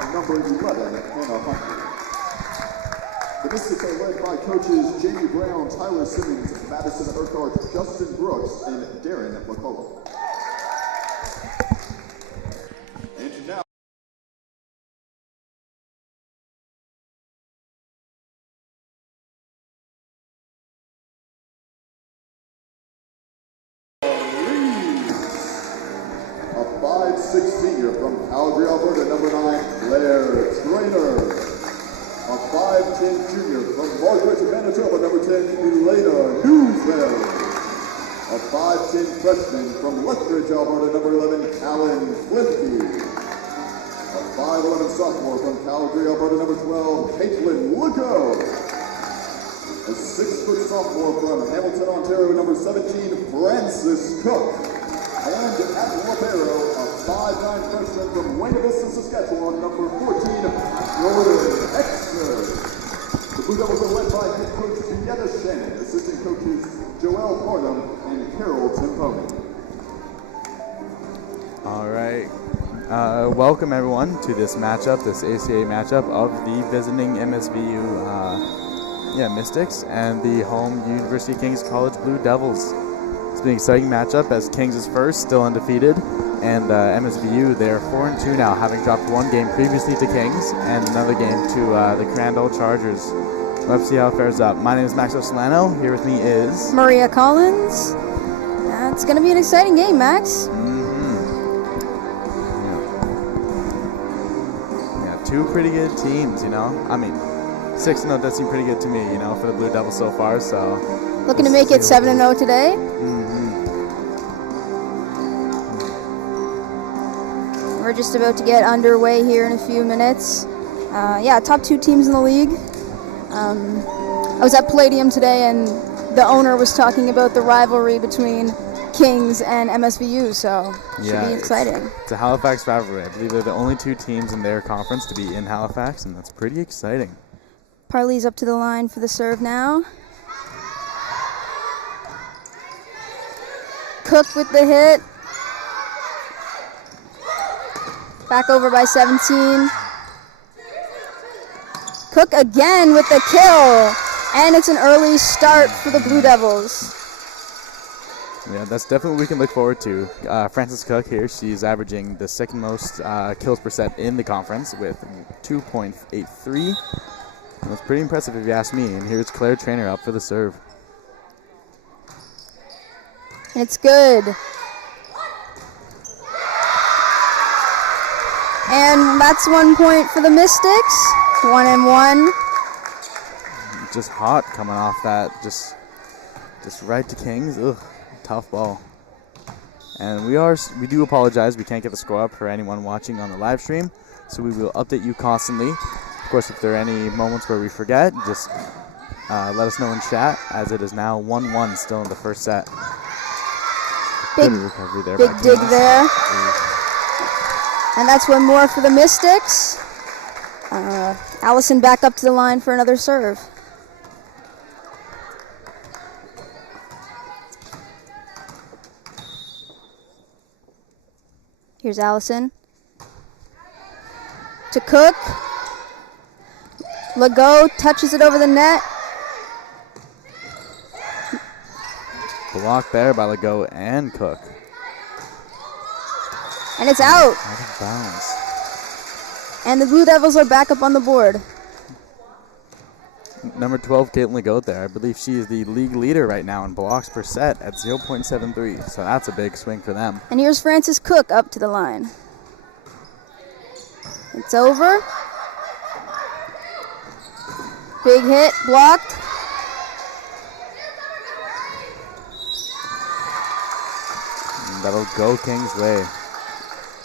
and number 11, Hannah Hunter. The Mystics are led by coaches Jamie Brown, Tyler Simmons, Madison Urquhart, Justin Brooks, and Darren McCullough. And now, a 5'6" senior from Calgary, Alberta, number 9, Blair Traynor. A 5'10" junior from Margaret, Manitoba, number 10, Elena Newsville. A 5'10" freshman from Lethbridge, Alberta, number 11, Alan Flimpke. A 5'11" sophomore from Calgary, Alberta, number 12, Caitlin Lucco. A 6' sophomore from Hamilton, Ontario, number 17, Francis Cook. And at libero, a 5'9" freshman from Buena Vista, Saskatchewan, number 14, Jordan Exner. The Blue Devils are led by head coach Deanna Shannon, assistant coaches Joelle Farnham and Carol Timpone. All right. Welcome everyone to this matchup, this ACAA matchup of the visiting MSVU Mystics and the home University of Kings College Blue Devils. It's been an exciting matchup as Kings is first, still undefeated, and MSVU, they're 4-2 now, having dropped one game previously to Kings and another game to the Crandall Chargers. Let's see how it fares up. My name is Max Solano. Here with me is Maria Collins. It's going to be an exciting game, Max. Yeah, two pretty good teams, you know. I mean, 6-0 does seem pretty good to me, you know, for the Blue Devils so far. So looking to make it 7-0 today. We're just about to get underway here in a few minutes. Top two teams in the league. I was at Palladium today, and the owner was talking about the rivalry between Kings and MSVU, so it should be exciting. It's a Halifax rivalry. I believe they're the only two teams in their conference to be in Halifax, and that's pretty exciting. Parley's up to the line for the serve now. Cook with the hit. Back over by 17. Cook again with the kill. And it's an early start for the Blue Devils. Yeah, that's definitely what we can look forward to. Frances Cook here, she's averaging the second most kills per set in the conference with 2.83. That's pretty impressive if you ask me. And here's Claire Traynor up for the serve. It's good. And that's 1 point for the Mystics. 1-1. Just hot coming off that. Just right to Kings. Ugh, tough ball. And we do apologize. We can't get the score up for anyone watching on the live stream. So we will update you constantly. Of course, if there are any moments where we forget, just let us know in chat, as it is now 1-1 still in the first set. Big recovery there. Big dig there. And that's one more for the Mystics. Allison back up to the line for another serve. Here's Allison. To Cook. Legault touches it over the net. Blocked there by Legault and Cook. And it's out. Out of bounds. And the Blue Devils are back up on the board. Number 12, Caitlin Legault there. I believe she is the league leader right now in blocks per set at 0.73. So that's a big swing for them. And here's Frances Cook up to the line. It's over. Big hit, blocked. And that'll go Kings' way.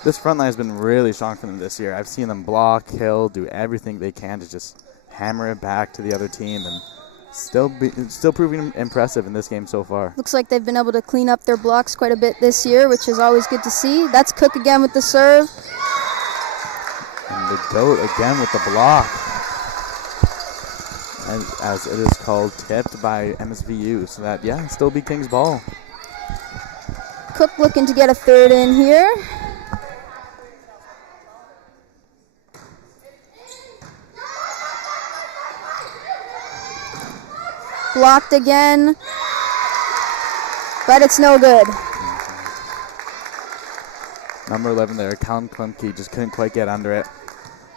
This front line has been really strong for them this year. I've seen them block, kill, do everything they can to just hammer it back to the other team, and still proving impressive in this game so far. Looks like they've been able to clean up their blocks quite a bit this year, which is always good to see. That's Cook again with the serve. And the goat again with the block. And as it is called, tipped by MSVU. So that, still be Kings ball. Cook looking to get a third in here. blocked again, but it's no good. Number 11 there, Colin Klimke, just couldn't quite get under it.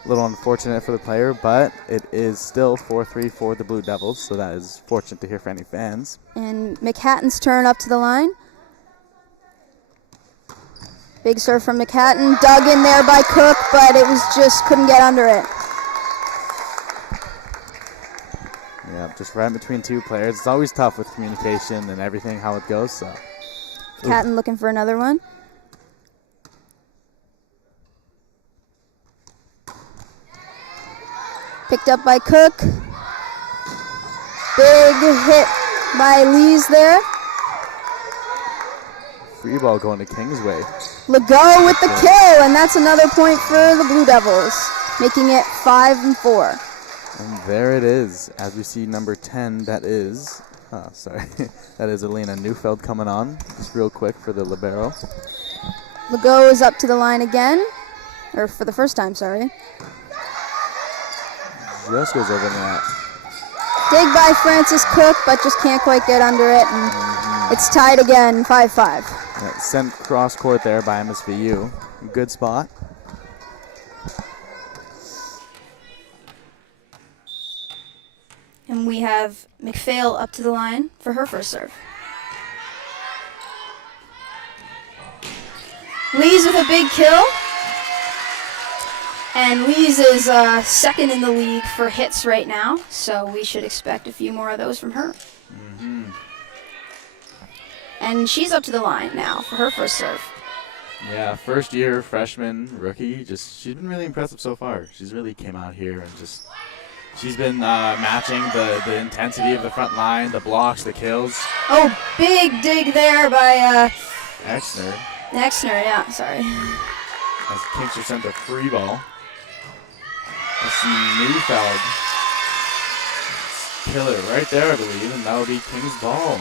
A little unfortunate for the player, but it is still 4-3 for the Blue Devils, so that is fortunate to hear for any fans. And McHatton's turn up to the line. Big serve from McHatton, dug in there by Cook, but it was just couldn't get under it. Yeah, just right between two players. It's always tough with communication and everything, how it goes. So, McHatton looking for another one. Picked up by Cook. Big hit by Lees there. free ball going to Kingsway. Legault with the kill, and that's another point for the Blue Devils, making it 5-4. And there it is, as we see number 10, that is, that is Elena Neufeld coming on, just real quick for the libero. Legault is up to the line again, or for the first time, sorry. Just goes over the net. Dig by Francis Cook, but just can't quite get under it, and it's tied again, 5-5. Yeah, sent cross court there by MSVU. Good spot. And we have McPhail up to the line for her first serve. Lees with a big kill. And Lees is second in the league for hits right now, so we should expect a few more of those from her. And she's up to the line now for her first serve. Yeah, first year freshman rookie. She's been really impressive so far. She's really came out here and she's been matching the intensity of the front line, the blocks, the kills. Oh, big dig there by Exner. Yeah, sorry. As Kingster sent a free ball. Let's see Neufeld. Killer right there, I believe, and that'll be King's ball.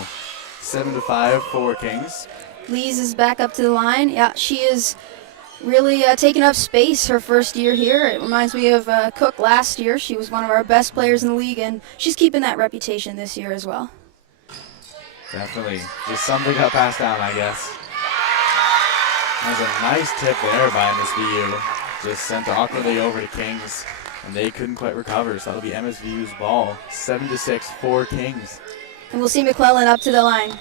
7-5 for Kings. Lees is back up to the line. Yeah, she is really taking up space her first year here. It reminds me of Cook last year. She was one of our best players in the league, and she's keeping that reputation this year as well. Definitely. Just something got passed down, I guess. That was a nice tip there by MSVU. Just sent awkwardly over to Kings, and they couldn't quite recover, so that'll be MSVU's ball. 7-6 for Kings. And we'll see McClellan up to the line.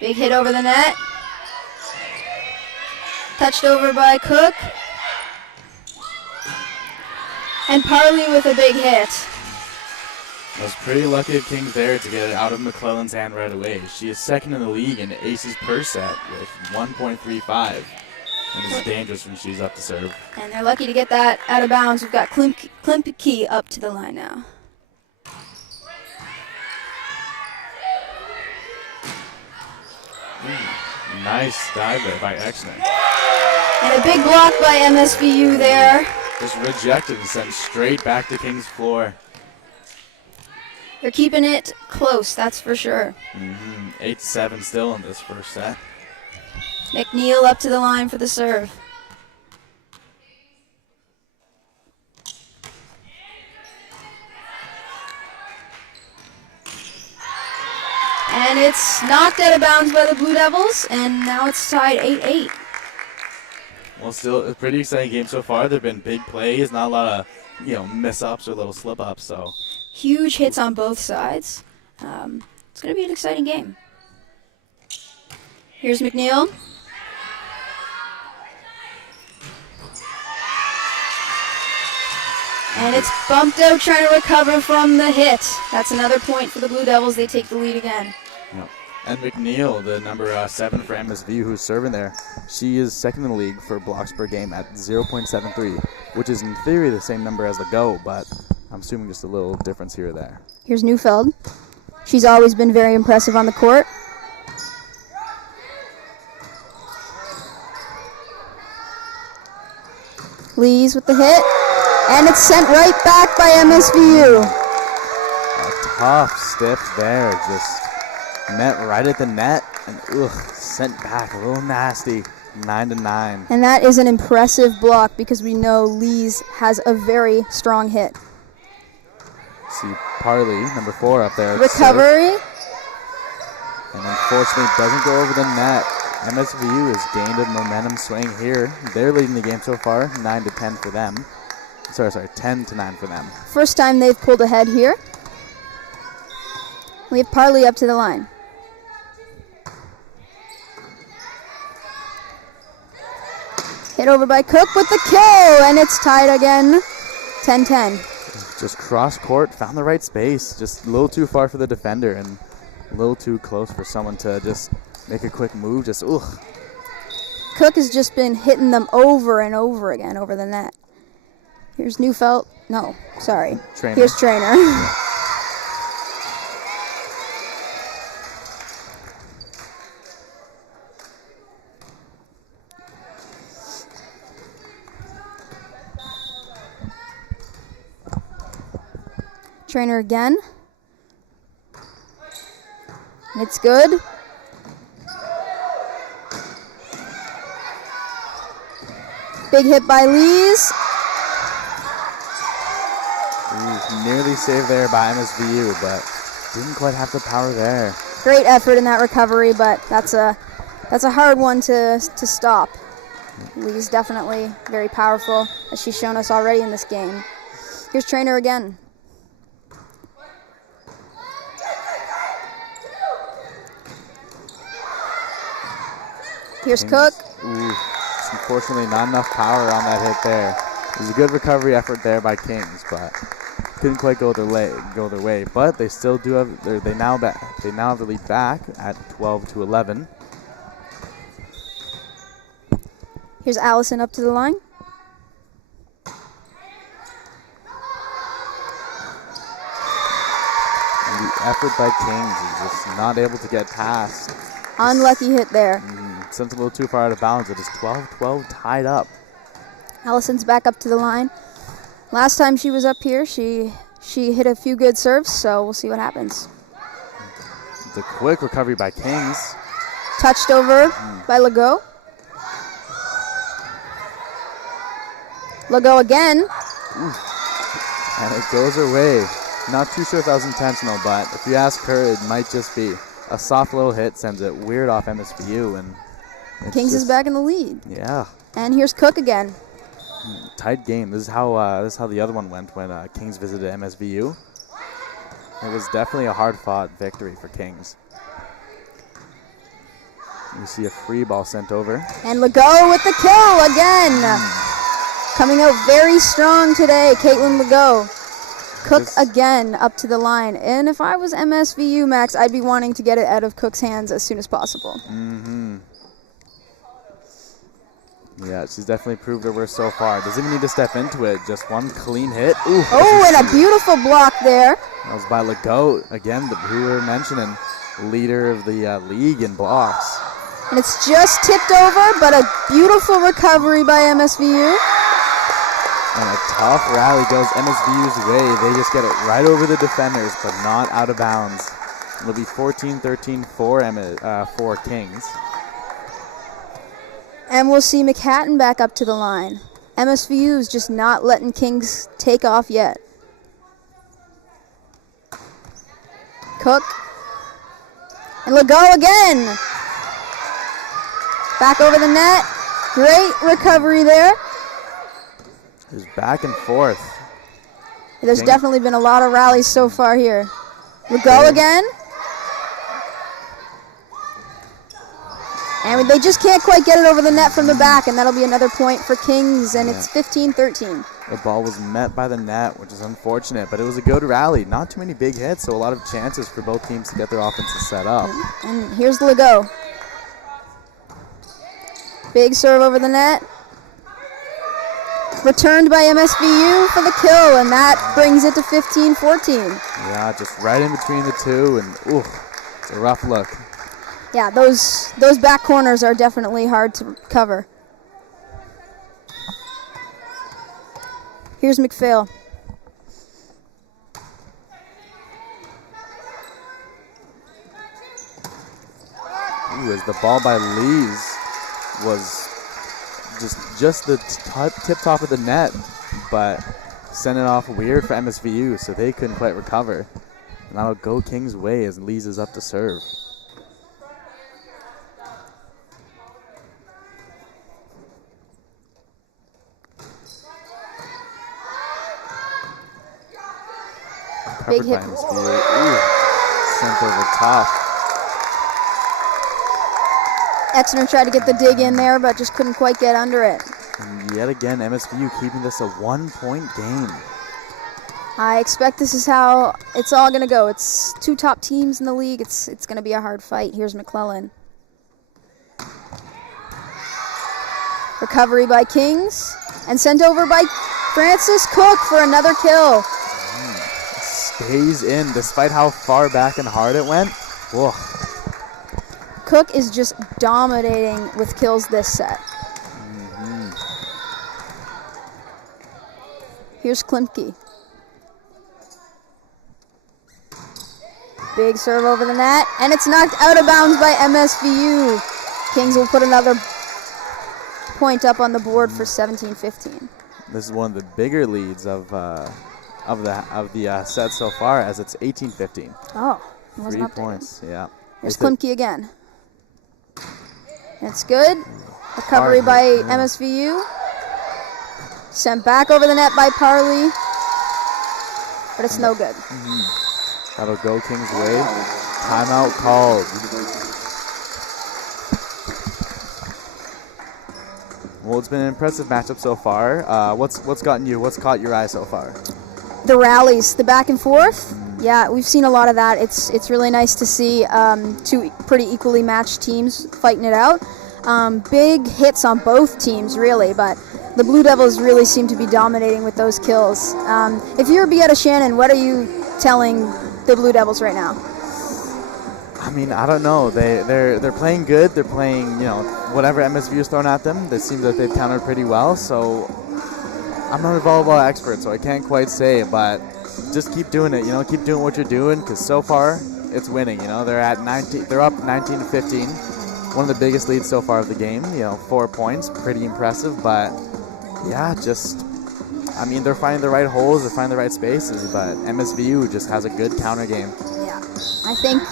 Big hit over the net. Touched over by Cook. And Parley with a big hit. I was pretty lucky of Kings there to get it out of McClellan's hand right away. She is second in the league in aces per set with 1.35. And it's dangerous when she's up to serve. And they're lucky to get that out of bounds. We've got Klimke up to the line now. Nice dive there by Exner. And a big block by MSVU there. Just rejected and sent straight back to King's floor. They're keeping it close, that's for sure. 8-7 still in this first set. McNeil up to the line for the serve. And it's knocked out of bounds by the Blue Devils, and now it's tied 8-8. Well, still a pretty exciting game so far. There have been big plays, not a lot of miss-ups or little slip-ups. So huge hits on both sides. It's going to be an exciting game. Here's McNeil. And it's bumped out, trying to recover from the hit. That's another point for the Blue Devils. They take the lead again. Yep. And McNeil, the number 7 for MSVU, who's serving there, she is second in the league for blocks per game at 0.73, which is in theory the same number as the go, but I'm assuming just a little difference here or there. Here's Neufeld. She's always been very impressive on the court. Lees with the hit. And it's sent right back by MSVU. A tough stiff there, just met right at the net and sent back a little nasty. 9-9. And that is an impressive block because we know Lee's has a very strong hit. See Parley, number 4, up there. Recovery. And unfortunately doesn't go over the net. MSVU has gained a momentum swing here. They're leading the game so far, 9-10 for them. Sorry, 10-9 for them. First time they've pulled ahead here. We have Parley up to the line. Hit over by Cook with the kill, and it's tied again, 10-10. Just cross court, found the right space. Just a little too far for the defender and a little too close for someone to just make a quick move. Just, ugh. Cook has just been hitting them over and over again over the net. Here's Neufeld. No, sorry. Trainer. Here's Trainer. Trainer again. It's good. Big hit by Lees. Nearly saved there by MSVU, but didn't quite have the power there. Great effort in that recovery, but that's a hard one to stop. Lee's definitely very powerful, as she's shown us already in this game. Here's Trainer again. Here's Cook. Ooh, unfortunately not enough power on that hit there. It was a good recovery effort there by Kings, but couldn't quite go their way. But they still do have they now have the lead back at 12-11. Here's Allison up to the line. And the effort by Kings is just not able to get past. Unlucky hit there. Sent a little too far out of bounds. It is 12-12 tied up. Allison's back up to the line. Last time she was up here, she hit a few good serves, so we'll see what happens. The quick recovery by Kings. Touched over by Legault. Legault again. And it goes her way. Not too sure if that was intentional, but if you ask her, it might just be. A soft little hit sends it weird off MSVU, and Kings is back in the lead. Yeah. And here's Cook again. Tight game. This is how the other one went when Kings visited MSVU. It was definitely a hard-fought victory for Kings. You see a free ball sent over. And Legault with the kill again. Coming out very strong today, Caitlin Legault. Cook again up to the line. And if I was MSVU, Max, I'd be wanting to get it out of Cook's hands as soon as possible. Yeah, she's definitely proved her worth so far. Doesn't even need to step into it. Just one clean hit. Ooh, and a beautiful block there. That was by Legault. Again, who we were mentioning, leader of the league in blocks. And it's just tipped over, but a beautiful recovery by MSVU. And a tough rally goes MSVU's way. They just get it right over the defenders, but not out of bounds. It'll be 14-13 for Kings. And we'll see McHatton back up to the line. MSVU is just not letting Kings take off yet. Cook. And Legault again. Back over the net. Great recovery there. It was back and forth. There's definitely been a lot of rallies so far here. Legault again. And they just can't quite get it over the net from the back, and that'll be another point for Kings, and it's 15-13. The ball was met by the net, which is unfortunate, but it was a good rally. Not too many big hits, so a lot of chances for both teams to get their offenses set up. And here's Legault. Big serve over the net. Returned by MSVU for the kill, and that brings it to 15-14. Yeah, just right in between the two, and ooh, it's a rough look. Yeah, those back corners are definitely hard to cover. Here's McPhail. Ooh, as the ball by Lees was just the tip top of the net, but sent it off weird for MSVU, so they couldn't quite recover. And that'll go Kings' way as Lees is up to serve. Big hit. Sent over top. Exeter tried to get the dig in there, but just couldn't quite get under it. And yet again, MSVU keeping this a 1-point game. I expect this is how it's all going to go. It's 2 top teams in the league. It's going to be a hard fight. Here's McClellan. Recovery by Kings, and sent over by Francis Cook for another kill. Stays in despite how far back and hard it went. Whoa. Cook is just dominating with kills this set. Here's Klimke. Big serve over the net, and it's knocked out of bounds by MSVU. Kings will put another point up on the board for 17-15. This is one of the bigger leads of the set so far, as it's 18-15. Oh, it wasn't 3 points, yeah. Here's Klimke again. It's good. Recovery by MSVU. Sent back over the net by Parley, but it's no good. That'll go Kings' way. Timeout called. Well, it's been an impressive matchup so far. What's caught your eye so far? The rallies, the back and forth. Yeah, we've seen a lot of that. It's really nice to see 2 pretty equally matched teams fighting it out. Big hits on both teams, really, but the Blue Devils really seem to be dominating with those kills. If you were Beata Shannon, what are you telling the Blue Devils right now? I mean, I don't know. They're playing good. They're playing, whatever MSVU is thrown at them. It seems that they've countered pretty well. So I'm not a volleyball expert, so I can't quite say, but just keep doing it. Keep doing what you're doing, because so far it's winning. They're at 19. They're up 19-15. One of the biggest leads so far of the game. 4 points, pretty impressive. But yeah, they're finding the right holes, they're finding the right spaces. But MSVU just has a good counter game. Yeah, I think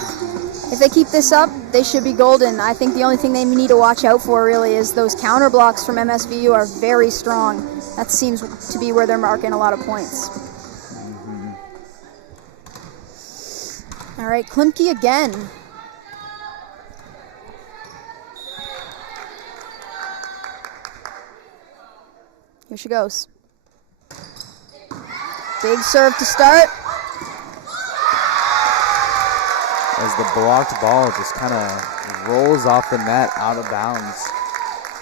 if they keep this up, they should be golden. I think the only thing they need to watch out for really is those counter blocks from MSVU are very strong. That seems to be where they're marking a lot of points. All right, Klimke again. Here she goes. Big serve to start. As the blocked ball just kind of rolls off the net out of bounds.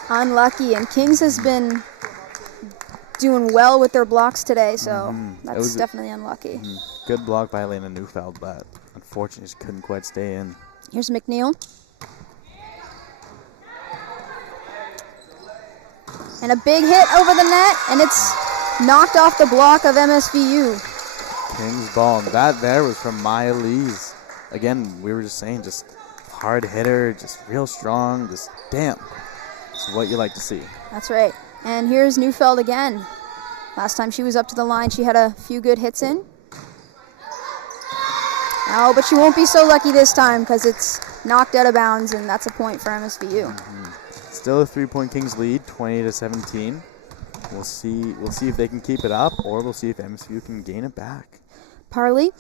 Unlucky, and Kings has been doing well with their blocks today, so that's definitely unlucky. Good block by Elena Neufeld, but unfortunately just couldn't quite stay in. Here's McNeil. And a big hit over the net, and it's knocked off the block of MSVU. Kings ball, and that there was from Maya Lees. Again, we were just saying, just hard hitter, just real strong, just damn. It's what you like to see. That's right. And here's Neufeld again. Last time she was up to the line, she had a few good hits in. Oh, but she won't be so lucky this time because it's knocked out of bounds, and that's a point for MSVU. Still a 3-point Kings lead, 20-17. We'll see if they can keep it up, or we'll see if MSVU can gain it back. Parley.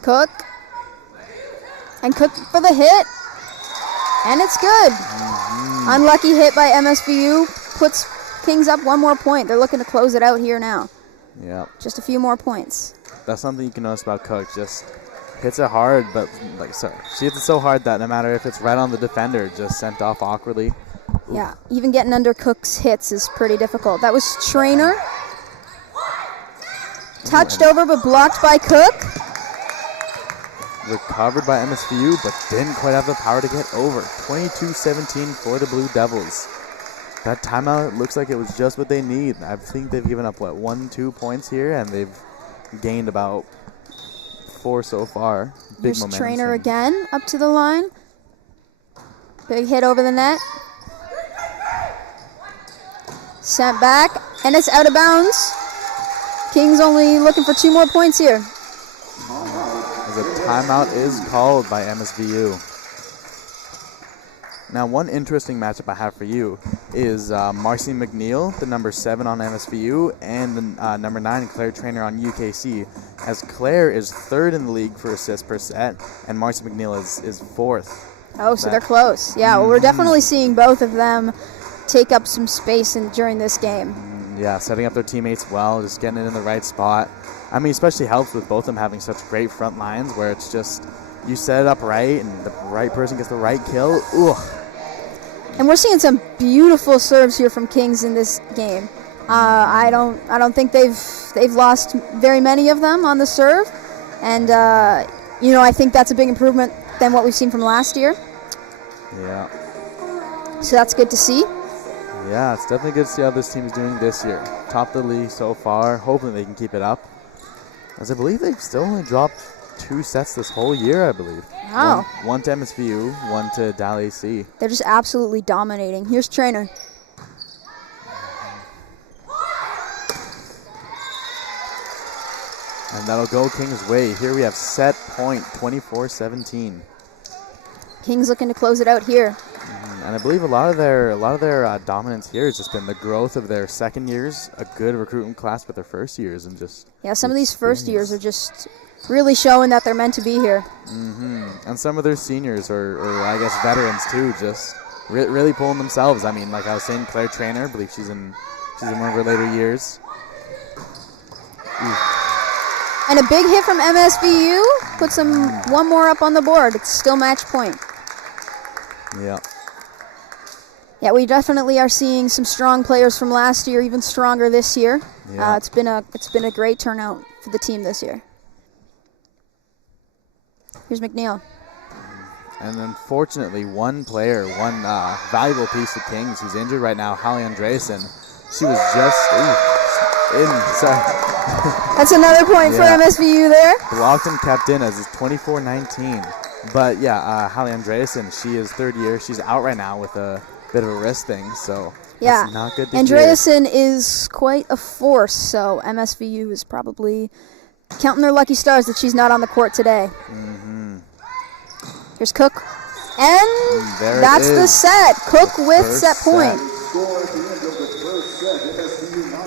Cook. And Cook for the hit. And it's good. Unlucky hit by MSVU. Puts Kings up 1 more point. They're looking to close it out here now. Yeah. Just a few more points. That's something you can notice about Cook. Just hits it hard, but she hits it so hard that no matter if it's right on the defender, just sent off awkwardly. Yeah, even getting under Cook's hits is pretty difficult. That was Trainer. Touched over, but blocked by Cook. Recovered by MSVU, but didn't quite have the power to get over. 22-17 for the Blue Devils. That timeout looks like it was just what they need. I think they've given up, 1-2 points here, and they've gained about 4 so far. Big Here's momentum. Trainer again, up to the line. Big hit over the net. Sent back, and it's out of bounds. Kings only looking for 2 more points here. As a timeout is called by MSVU. Now, one interesting matchup I have for you is Marcy McNeil, the number 7 on MSVU, and the number 9, Claire Trainer on UKC, as Claire is 3rd in the league for assists per set, and Marcy McNeil is 4th. Oh, so they're close. Yeah, well, we're definitely seeing both of them take up some space during this game. Yeah, setting up their teammates well, just getting it in the right spot. I mean, especially helps with both of them having such great front lines where it's just you set it up right and the right person gets the right kill. Ugh. And we're seeing some beautiful serves here from Kings in this game. I don't think they've lost very many of them on the serve, and I think that's a big improvement than what we've seen from last year. Yeah. So that's good to see. Yeah, it's definitely good to see how this team is doing this year. Top of the league so far. Hopefully they can keep it up. As I believe they've still only dropped 2 sets this whole year, I believe. Wow. One to MSVU, one to Dal AC. They're just absolutely dominating. Here's Trainer. And that'll go Kings' way. Here we have set point, 24-17. Kings looking to close it out here. And I believe a lot of their dominance here has just been the growth of their second years, a good recruitment class with their first years, and just some of these first years are just really showing that they're meant to be here. And some of their seniors or I guess veterans too, just really pulling themselves. I mean, like I was saying, Claire Trainer, I believe she's in one of her later years. And a big hit from MSVU puts them one more up on the board. It's still match point. Yeah. Yeah, we definitely are seeing some strong players from last year, even stronger this year. Yeah. It's been a great turnout for the team this year. Here's McNeil. And unfortunately, one player, one valuable piece of Kings who's injured right now, Hallie Andreasen. She was just in. Sorry. That's another point for MSVU there. Blocked and kept in as it's 24-19. But yeah, Hallie Andreasen, she is 3rd year. She's out right now with a bit of a wrist thing, so that's not good to hear. Andreasen is quite a force, so MSVU is probably counting their lucky stars that she's not on the court today. Here's Cook, and that's the set. Cook with set point.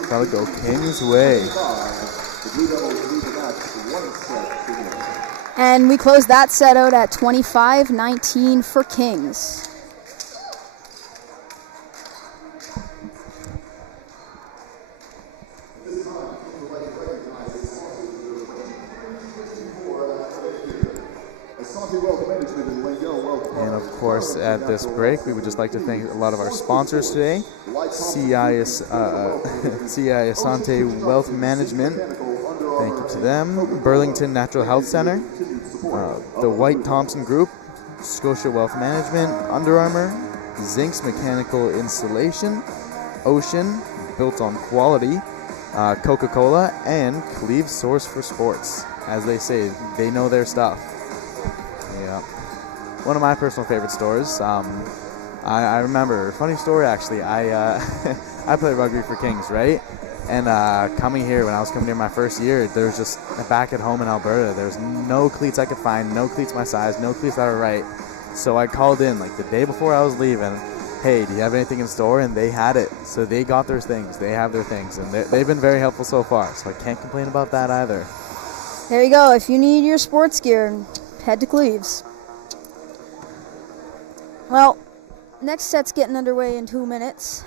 That'll go Kings' way. And we close that set out at 25-19 for Kings. And of course, at this break, we would just like to thank a lot of our sponsors today. CI Asante Wealth Management. Thank you to them. Burlington Natural Health Center. The White Thompson Group. Scotia Wealth Management. Under Armour. Zincs Mechanical Installation. Ocean. Built on Quality. Coca-Cola. And Cleve Source for Sports. As they say, they know their stuff. Yeah. One of my personal favorite stores. I remember, funny story actually, I played rugby for Kings, right? And coming here, when I was coming here my first year, there was just, back at home in Alberta, there was no cleats I could find, no cleats my size, no cleats that were right. So I called in like the day before I was leaving, hey, do you have anything in store? And they had it. So they got their things, they have their things, and they've been very helpful so far, so I can't complain about that either. There you go. If you need your sports gear, head to Cleves. Well, next set's getting underway in 2 minutes.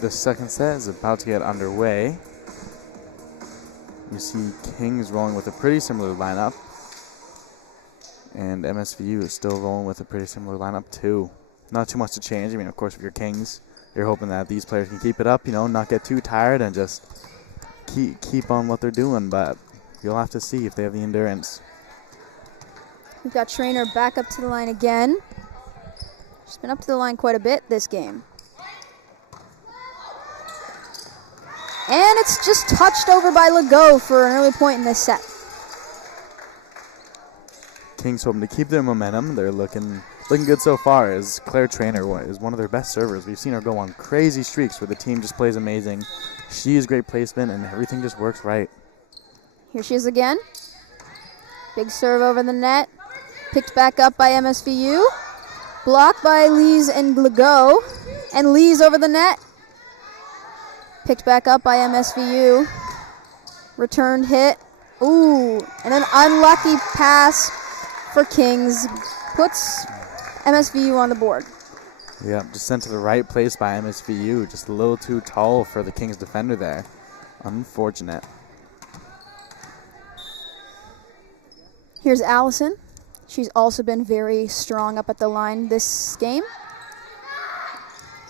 the second set is about to get underway. You see Kings rolling with a pretty similar lineup. And MSVU is still rolling with a pretty similar lineup too. Not too much to change. I mean, of course, if you're Kings, you're hoping that these players can keep it up, you know, not get too tired and just keep on what they're doing. But you'll have to see if they have the endurance. We've got Trainer back up to the line again. She's been up to the line quite a bit this game. And it's just touched over by Legault for an early point in this set. Kings hoping to keep their momentum. They're looking good so far, as Claire Trainer is one of their best servers. We've seen her go on crazy streaks where the team just plays amazing. She has great placement and everything just works right. Here she is again. Big serve over the net. Picked back up by MSVU. Blocked by Lees and Legault. And Lees over the net. Picked back up by MSVU. Returned hit. Ooh, and an unlucky pass for Kings puts MSVU on the board. Yeah, just sent to the right place by MSVU. Just a little too tall for the Kings defender there. Unfortunate. Here's Allison. She's also been very strong up at the line this game.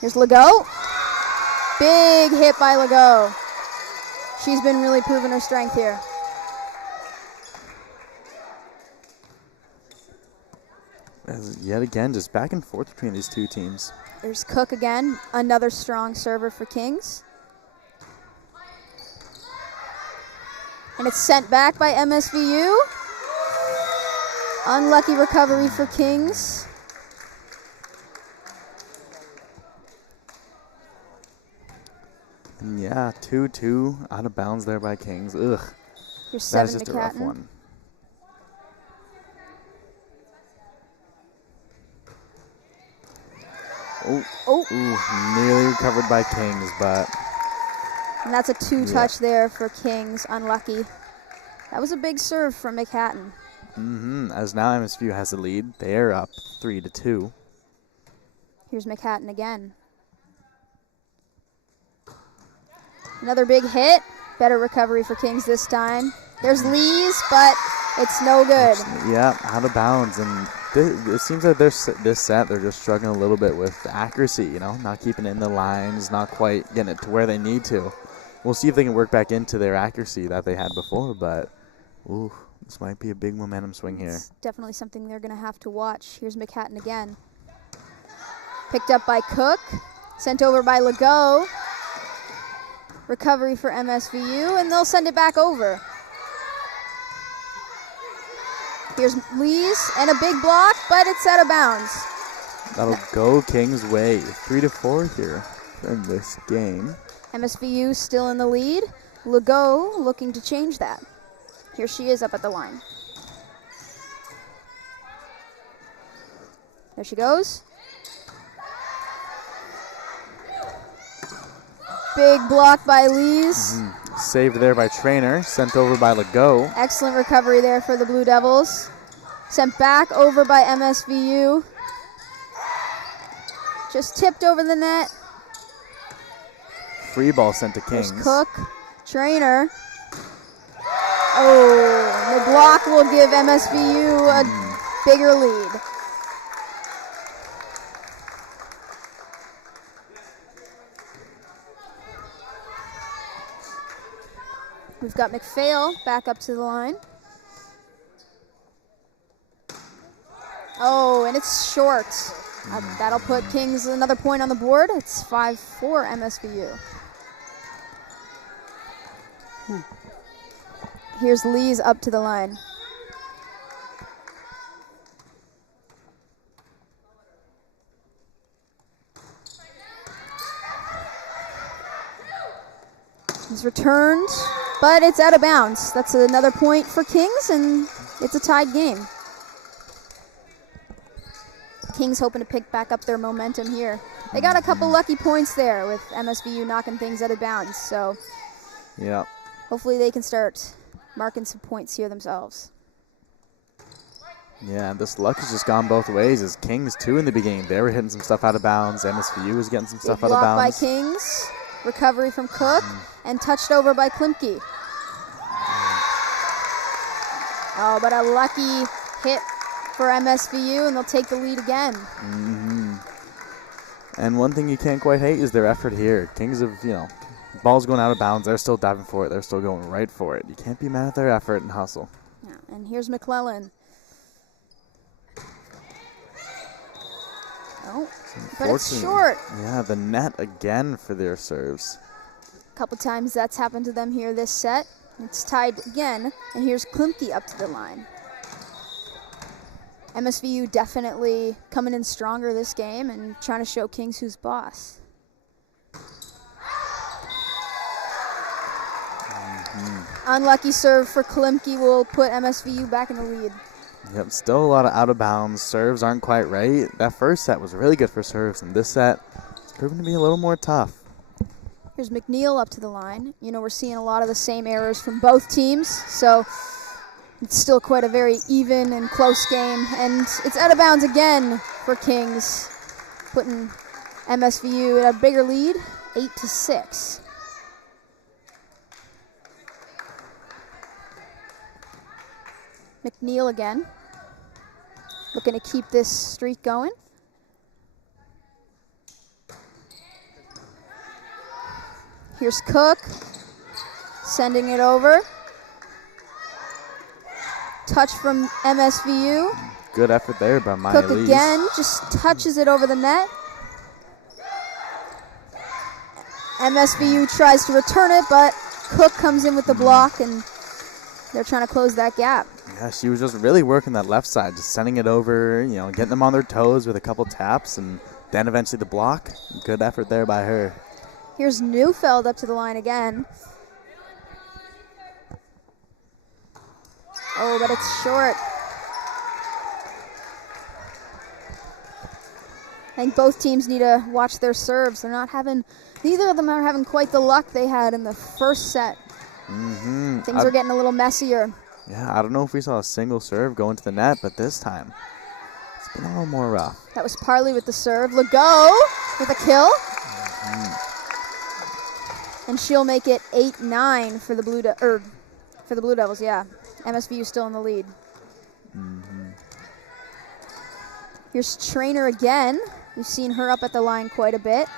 Here's Legault. Big hit by Legault. She's been really proving her strength here. Yet again, just back and forth between these two teams. There's Cook again, another strong server for Kings. And it's sent back by MSVU. Unlucky recovery for Kings. And yeah, 2-2 out of bounds there by Kings. Ugh. Here's That's 7 just a rough McCatton. one. Oh, ooh, nearly recovered by Kings, but And that's a two-touch there for Kings. Unlucky. That was a big serve from McCatton. as now MSVU has the lead. They're up 3-2. Here's McCatton again. Another big hit. Better recovery for Kings this time. There's Lees, but it's no good. Yeah, out of bounds. And it seems like this set, they're just struggling a little bit with accuracy, you know, not keeping it in the lines, not quite getting it to where they need to. We'll see if they can work back into their accuracy that they had before, but ooh, this might be a big momentum swing here. It's definitely something they're going to have to watch. Here's McCatton again. Picked up by Cook. Sent over by Legault. Recovery for MSVU, and they'll send it back over. Here's Lees, and a big block, but it's out of bounds. That'll go Kings' way. 3-4 here in this game. MSVU still in the lead. Legault looking to change that. Here she is up at the line. There she goes. Big block by Lees. Saved there by Trainer, sent over by Legault. Excellent recovery there for the Blue Devils. Sent back over by MSVU. Just tipped over the net. Free ball sent to Kings. There's Cook. Trainer. Oh, the block will give MSVU a bigger lead. We've got McPhail back up to the line. Oh, and it's short. That'll put Kings another point on the board. It's 5-4 MSVU. Here's Lees up to the line. He's returned, but it's out of bounds. That's another point for Kings, and it's a tied game. Kings hoping to pick back up their momentum here. They got a couple lucky points there with MSVU knocking things out of bounds, so yeah, hopefully they can start marking some points here themselves. Yeah, this luck has just gone both ways. As Kings, too, in the beginning, they were hitting some stuff out of bounds. MSVU was getting some stuff out of Block by bounds. Kings. Recovery from Cook and touched over by Klimke. Oh, but a lucky hit for MSVU, and they'll take the lead again. And one thing you can't quite hate is their effort here. Kings have, ball's going out of bounds. They're still diving for it. They're still going right for it. You can't be mad at their effort and hustle. Yeah, and here's McClellan. Oh, but it's short. Yeah, the net again for their serves. A couple times that's happened to them here this set. It's tied again, and here's Klimke up to the line. MSVU definitely coming in stronger this game and trying to show Kings who's boss. Unlucky serve for Klimke will put MSVU back in the lead. Yep, still a lot of out of bounds. Serves aren't quite right. That first set was really good for serves, and this set it's proven to be a little more tough. Here's McNeil up to the line. We're seeing a lot of the same errors from both teams, so it's still quite a very even and close game. And it's out of bounds again for Kings, putting MSVU at a bigger lead, 8-6. McNeil again, looking to keep this streak going. Here's Cook, sending it over. Touch from MSVU. Good effort there by Maya Cook again, just touches it over the net. MSVU tries to return it, but Cook comes in with the block, and they're trying to close that gap. Yeah, she was just really working that left side, just sending it over, getting them on their toes with a couple taps, and then eventually the block. Good effort there by her. Here's Neufeld up to the line again. Oh, but it's short. I think both teams need to watch their serves. Neither of them are having quite the luck they had in the first set. Things are getting a little messier. Yeah, I don't know if we saw a single serve go into the net, but this time it's been a little more rough. That was Parley with the serve. Legault with a kill. And she'll make it 8-9 for the Blue Devils. Yeah, MSVU still in the lead. Here's Trainer again. We've seen her up at the line quite a bit.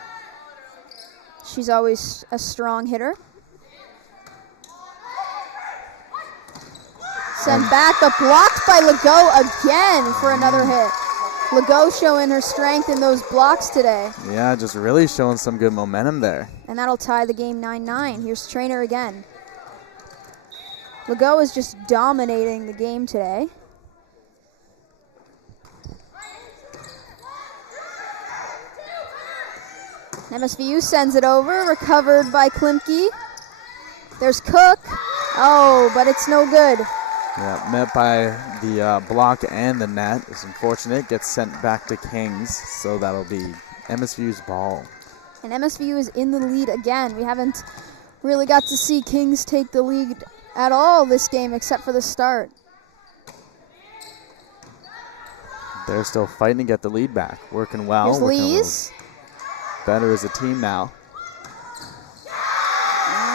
She's always a strong hitter. Sent back, but blocked by Legault again for another hit. Legault showing her strength in those blocks today. Yeah, just really showing some good momentum there. And that'll tie the game 9-9. Here's Trainer again. Legault is just dominating the game today. MSVU sends it over, recovered by Klimke. There's Cook. Oh, but it's no good. Yeah, met by the block and the net. It's unfortunate. Gets sent back to Kings, so that'll be MSVU's ball. And MSVU is in the lead again. We haven't really got to see Kings take the lead at all this game except for the start. They're still fighting to get the lead back. Working well. Here's Lees. Better as a team now.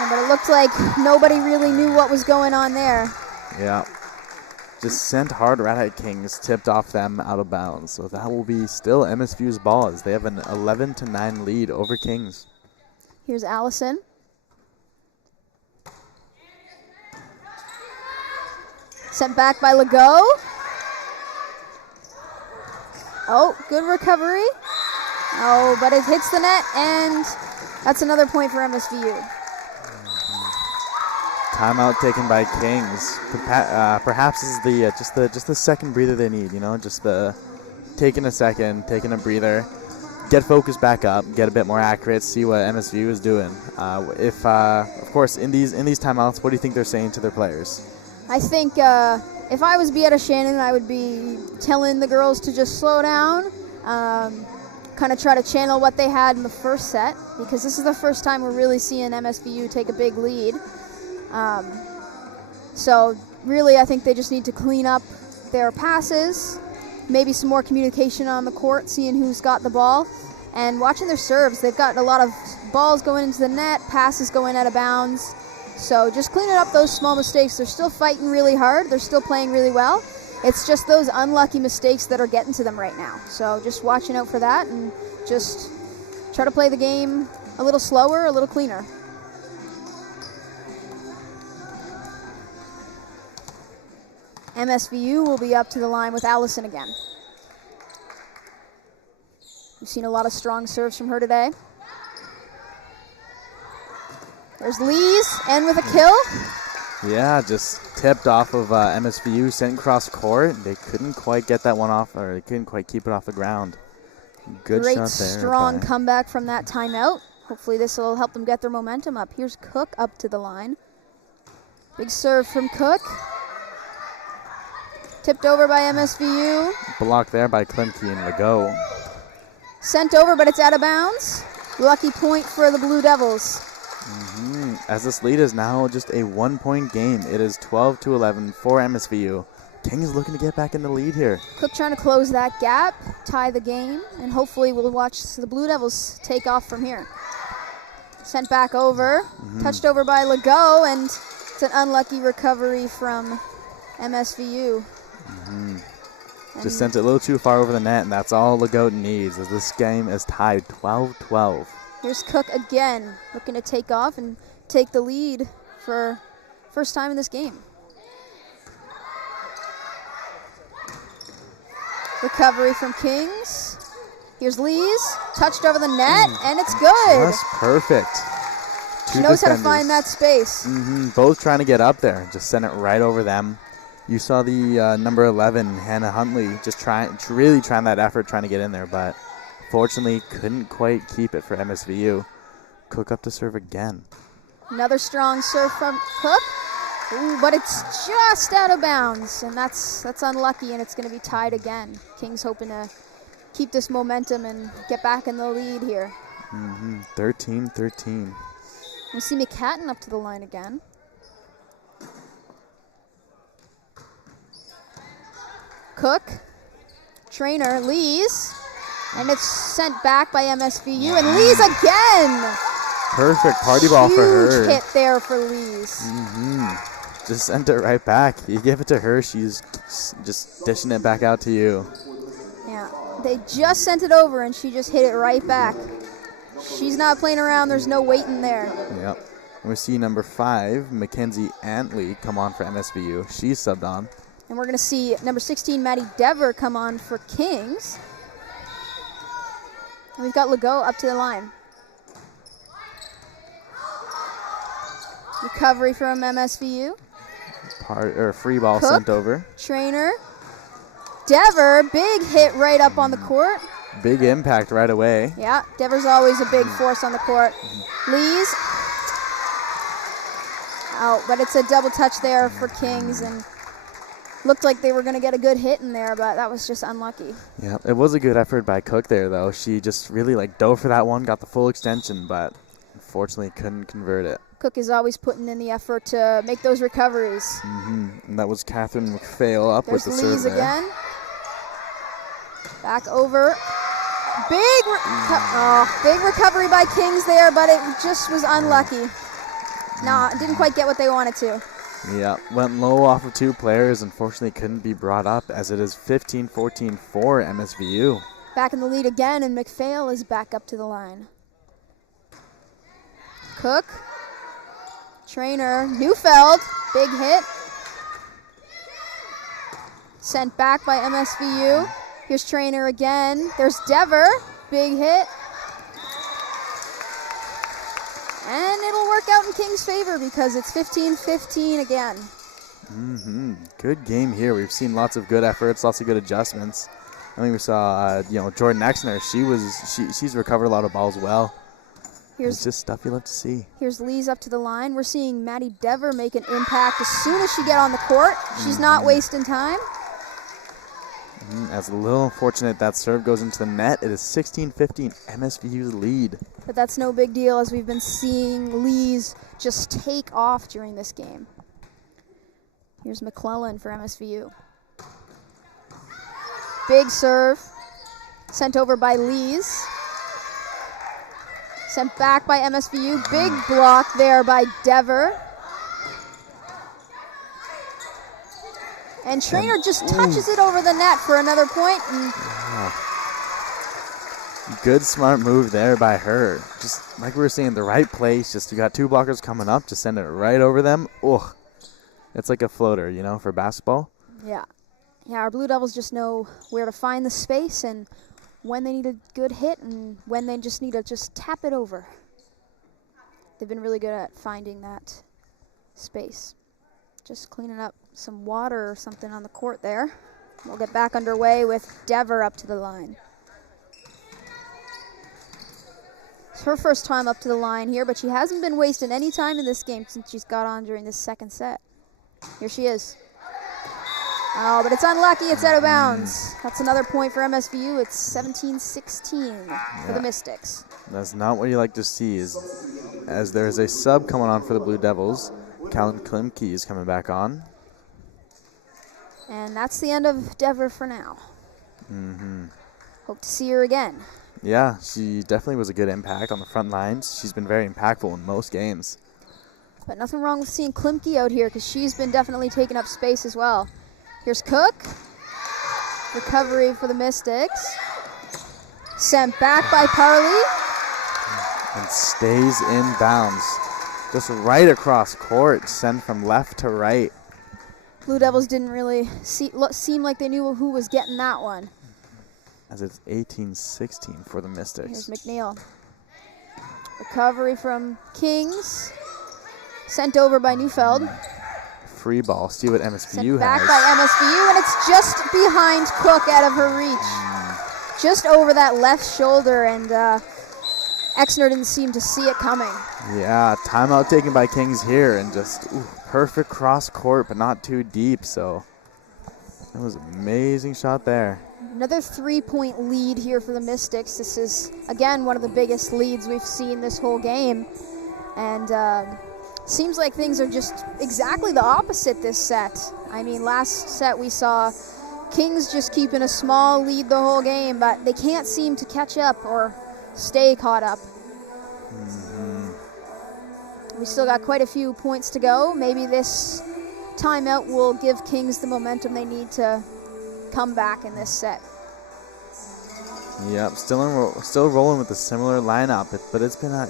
But it looked like nobody really knew what was going on there. Yeah. Just sent hard right at Kings, tipped off them out of bounds. So that will be still MSVU's ball as they have an 11-9 lead over Kings. Here's Allison. Sent back by Legault. Oh, good recovery. Oh, but it hits the net, and that's another point for MSVU. Timeout taken by Kings. Perhaps this is just the second breather they need. Just taking a second, taking a breather, get focused back up, get a bit more accurate, see what MSVU is doing. Of course, in these timeouts, what do you think they're saying to their players? I think if I was Beata Shannon, I would be telling the girls to just slow down, kind of try to channel what they had in the first set, because this is the first time we're really seeing MSVU take a big lead. So really, I think they just need to clean up their passes, maybe some more communication on the court, seeing who's got the ball, and watching their serves. They've got a lot of balls going into the net, passes going out of bounds. So just cleaning up those small mistakes. They're still fighting really hard. They're still playing really well. It's just those unlucky mistakes that are getting to them right now. So just watching out for that and just try to play the game a little slower, a little cleaner. MSVU will be up to the line with Allison again. We've seen a lot of strong serves from her today. There's Lees, and with a kill. Yeah, just tipped off of MSVU, sent cross court. They couldn't quite get that one off, or they couldn't quite keep it off the ground. Good Great shot there. strong comeback from that timeout. Hopefully this will help them get their momentum up. Here's Cook up to the line. Big serve from Cook. Tipped over by MSVU. Blocked there by Klimke and Legault. Sent over, but it's out of bounds. Lucky point for the Blue Devils. As this lead is now just a 1-point game. It is 12-11 for MSVU. Kings looking to get back in the lead here. Cook trying to close that gap, tie the game, and hopefully we'll watch the Blue Devils take off from here. Sent back over, touched over by Legault, and it's an unlucky recovery from MSVU. Just sent it a little too far over the net, and that's all Legault needs as this game is tied 12-12. Here's Cook again, looking to take off and take the lead for first time in this game. Recovery from Kings. Here's Lees, touched over the net, and it's good. Just perfect. She knows how to find that space. Both trying to get up there, just sent it right over them. You saw the number 11, Hannah Huntley, just really trying that effort, trying to get in there, but fortunately couldn't quite keep it for MSVU. Cook up to serve again. Another strong serve from Cook. Ooh, but it's just out of bounds, and that's unlucky, and it's going to be tied again. Kings hoping to keep this momentum and get back in the lead here. 13-13. We see McCatton up to the line again. Cook, Trainer, Lees, and it's sent back by MSVU, and Lees again! Perfect party ball for her. Huge hit there for Lees. Just sent it right back. You give it to her, she's just dishing it back out to you. Yeah, they just sent it over, and she just hit it right back. She's not playing around. There's no waiting there. Yep. And we see number 5, Mackenzie Antley, come on for MSVU. She's subbed on. And we're going to see number 16, Maddie Dever, come on for Kings. And we've got Legault up to the line. Recovery from MSVU. Free ball Cook, sent over. Trainer. Dever, big hit right up on the court. Big impact right away. Yeah, Dever's always a big force on the court. Lees. Out, but it's a double touch there for Kings, and looked like they were going to get a good hit in there, but that was just unlucky. Yeah, it was a good effort by Cook there, though. She just really dove for that one, got the full extension, but unfortunately couldn't convert it. Cook is always putting in the effort to make those recoveries. And that was Catherine McPhail up There's with the Lees serve there. again. Back over. Big recovery by Kings there, but it just was unlucky. No, didn't quite get what they wanted to. Yeah, went low off of 2 players. Unfortunately couldn't be brought up as it is 15-14 for MSVU. Back in the lead again, and McPhail is back up to the line. Cook. Trainer. Neufeld. Big hit. Sent back by MSVU. Here's Trainer again. There's Dever. Big hit. And it'll work out in King's favor because it's 15-15 again. Good game here. We've seen lots of good efforts, lots of good adjustments. I think we saw, Jordan Exner. She's recovered a lot of balls well. It's just stuff you love to see. Here's Lees up to the line. We're seeing Maddie Dever make an impact as soon as she get on the court. She's not wasting time. As a little unfortunate that serve goes into the net. It is 16-15, MSVU's lead. But that's no big deal as we've been seeing Lees just take off during this game. Here's McClellan for MSVU. Big serve. Sent over by Lees. Sent back by MSVU. Big block there by Dever. And Trainer just touches it over the net for another point. And good, smart move there by her. Just like we were saying, the right place. Just you got two blockers coming up, just send it right over them. Oh, it's like a floater, you know, for basketball. Yeah. Yeah, our Blue Devils just know where to find the space and when they need a good hit and when they just need to just tap it over. They've been really good at finding that space. Just cleaning up some water or something on the court there. We'll get back underway with Dever up to the line. It's her first time up to the line here, but she hasn't been wasting any time in this game since she's got on during this second set. Here she is. Oh, but it's unlucky. It's out of bounds. That's another point for MSVU. It's 17-16 for the Mystics. That's not what you like to see, as there's a sub coming on for the Blue Devils. Callan Klimke is coming back on. And that's the end of Dever for now. Hope to see her again. Yeah, she definitely was a good impact on the front lines. She's been very impactful in most games. But nothing wrong with seeing Klimke out here because she's been definitely taking up space as well. Here's Cook. Recovery for the Mystics. Sent back by Parley. And stays in bounds. Just right across court, sent from left to right. Blue Devils didn't really seem like they knew who was getting that one. As it's 18-16 for the Mystics. Here's McNeil. Recovery from Kings. Sent over by Neufeld. Free ball. See what MSVU Sent back has. by MSVU, and it's just behind Cook out of her reach. Just over that left shoulder, and Exner didn't seem to see it coming. Yeah, timeout taken by Kings here, and just perfect cross court, but not too deep, so that was an amazing shot there. Another 3-point lead here for the Mystics. This is, again, one of the biggest leads we've seen this whole game. And seems like things are just exactly the opposite this set. I mean, last set we saw Kings just keeping a small lead the whole game, but they can't seem to catch up or stay caught up. We still got quite a few points to go. Maybe this timeout will give Kings the momentum they need to come back in this set. Yep, still rolling with a similar lineup, but it's been a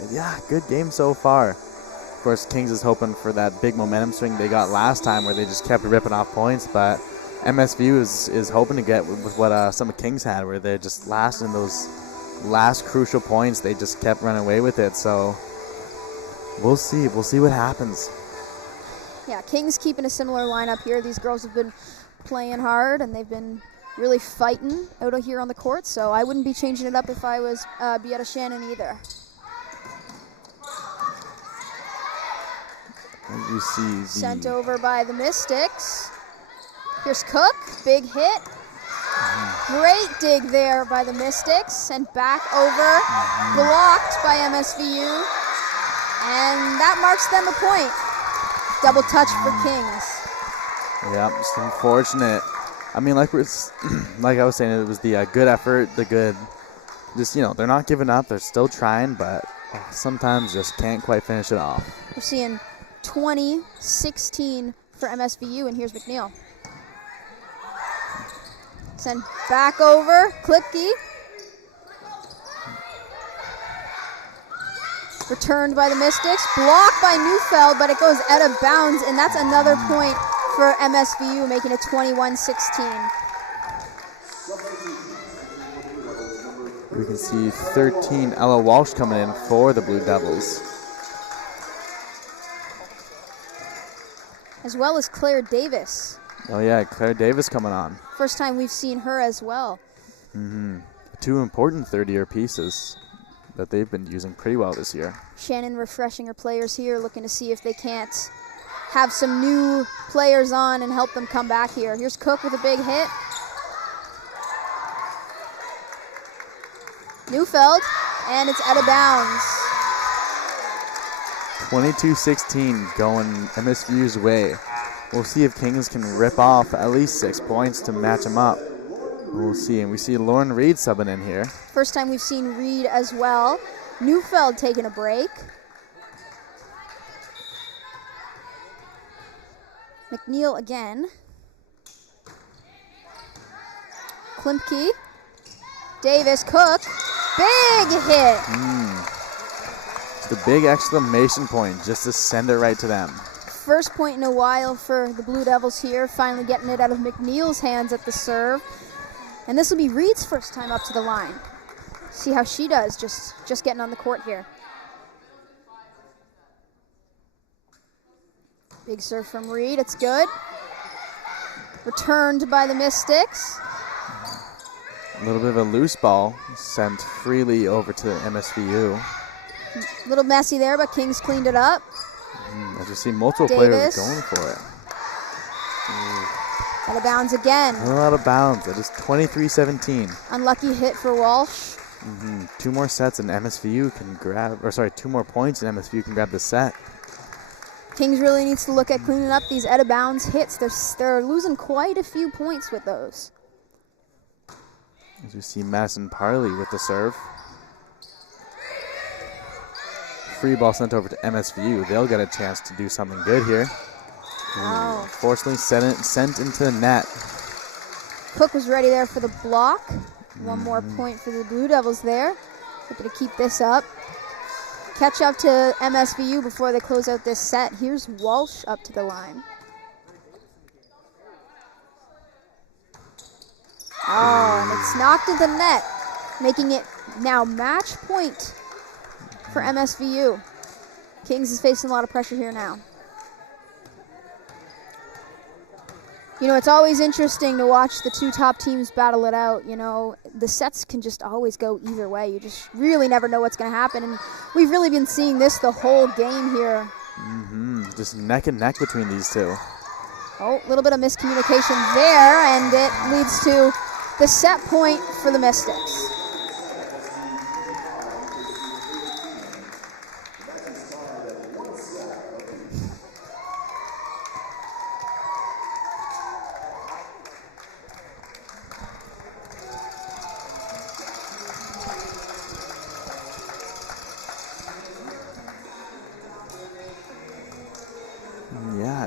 good game so far. Of course, Kings is hoping for that big momentum swing they got last time where they just kept ripping off points, but MSVU is hoping to get with what some of Kings had, where they're just last in those last crucial points. They just kept running away with it, so we'll see what happens. Yeah, Kings keeping a similar lineup here. These girls have been playing hard, and they've been really fighting out of here on the court, so I wouldn't be changing it up if I was Beata Shannon either. And you see Sent over by the Mystics. Here's Cook, big hit. Great dig there by the Mystics. Sent back over, blocked by MSVU, and that marks them a point. Double touch for Kings. Yep, just unfortunate. I mean, like I was saying, it was the good effort, they're not giving up, they're still trying, but sometimes just can't quite finish it off. We're seeing 20-16 for MSVU, and here's McNeil. Send back over, Klipke. Returned by the Mystics, blocked by Neufeld, but it goes out of bounds, and that's another point for MSVU, making it 21-16. We can see 13 Ella Walsh coming in for the Blue Devils. As well as Claire Davis. Oh yeah, Claire Davis coming on. First time we've seen her as well. Two important third-year pieces that they've been using pretty well this year. Shannon refreshing her players here, looking to see if they can't have some new players on and help them come back here. Here's Cook with a big hit. Neufeld, and it's out of bounds. 22-16 going MSVU's way. We'll see if Kings can rip off at least 6 points to match them up. We'll see, and we see Lauren Reed subbing in here. First time we've seen Reed as well. Neufeld taking a break. McNeil again. Klimke. Davis, Cook. Big hit. The big exclamation point just to send it right to them. First point in a while for the Blue Devils here, finally getting it out of McNeil's hands at the serve. And this will be Reed's first time up to the line. See how she does, just getting on the court here. Big serve from Reed, it's good. Returned by the Mystics. A little bit of a loose ball sent freely over to MSVU. A little messy there, but Kings cleaned it up. I just see multiple Davis. players going for it. Out of bounds again. A little out of bounds. It is 23-17. Unlucky hit for Walsh. 2 more sets and MSVU can grab, 2 more points and MSVU can grab the set. Kings really needs to look at cleaning up these out of bounds hits. They're losing quite a few points with those. As we see Madison Parley with the serve. Free ball sent over to MSVU. They'll get a chance to do something good here. Fortunately sent into the net. Cook was ready there for the block. One more point for the Blue Devils there. Hoping to keep this up. Catch up to MSVU before they close out this set. Here's Walsh up to the line. And it's knocked into the net, making it now match point for MSVU. Kings is facing a lot of pressure here now. You know, it's always interesting to watch the 2 top teams battle it out. You know, the sets can just always go either way. You just really never know what's going to happen. And we've really been seeing this the whole game here. Just neck and neck between these two. Oh, a little bit of miscommunication there, and it leads to the set point for the Mystics.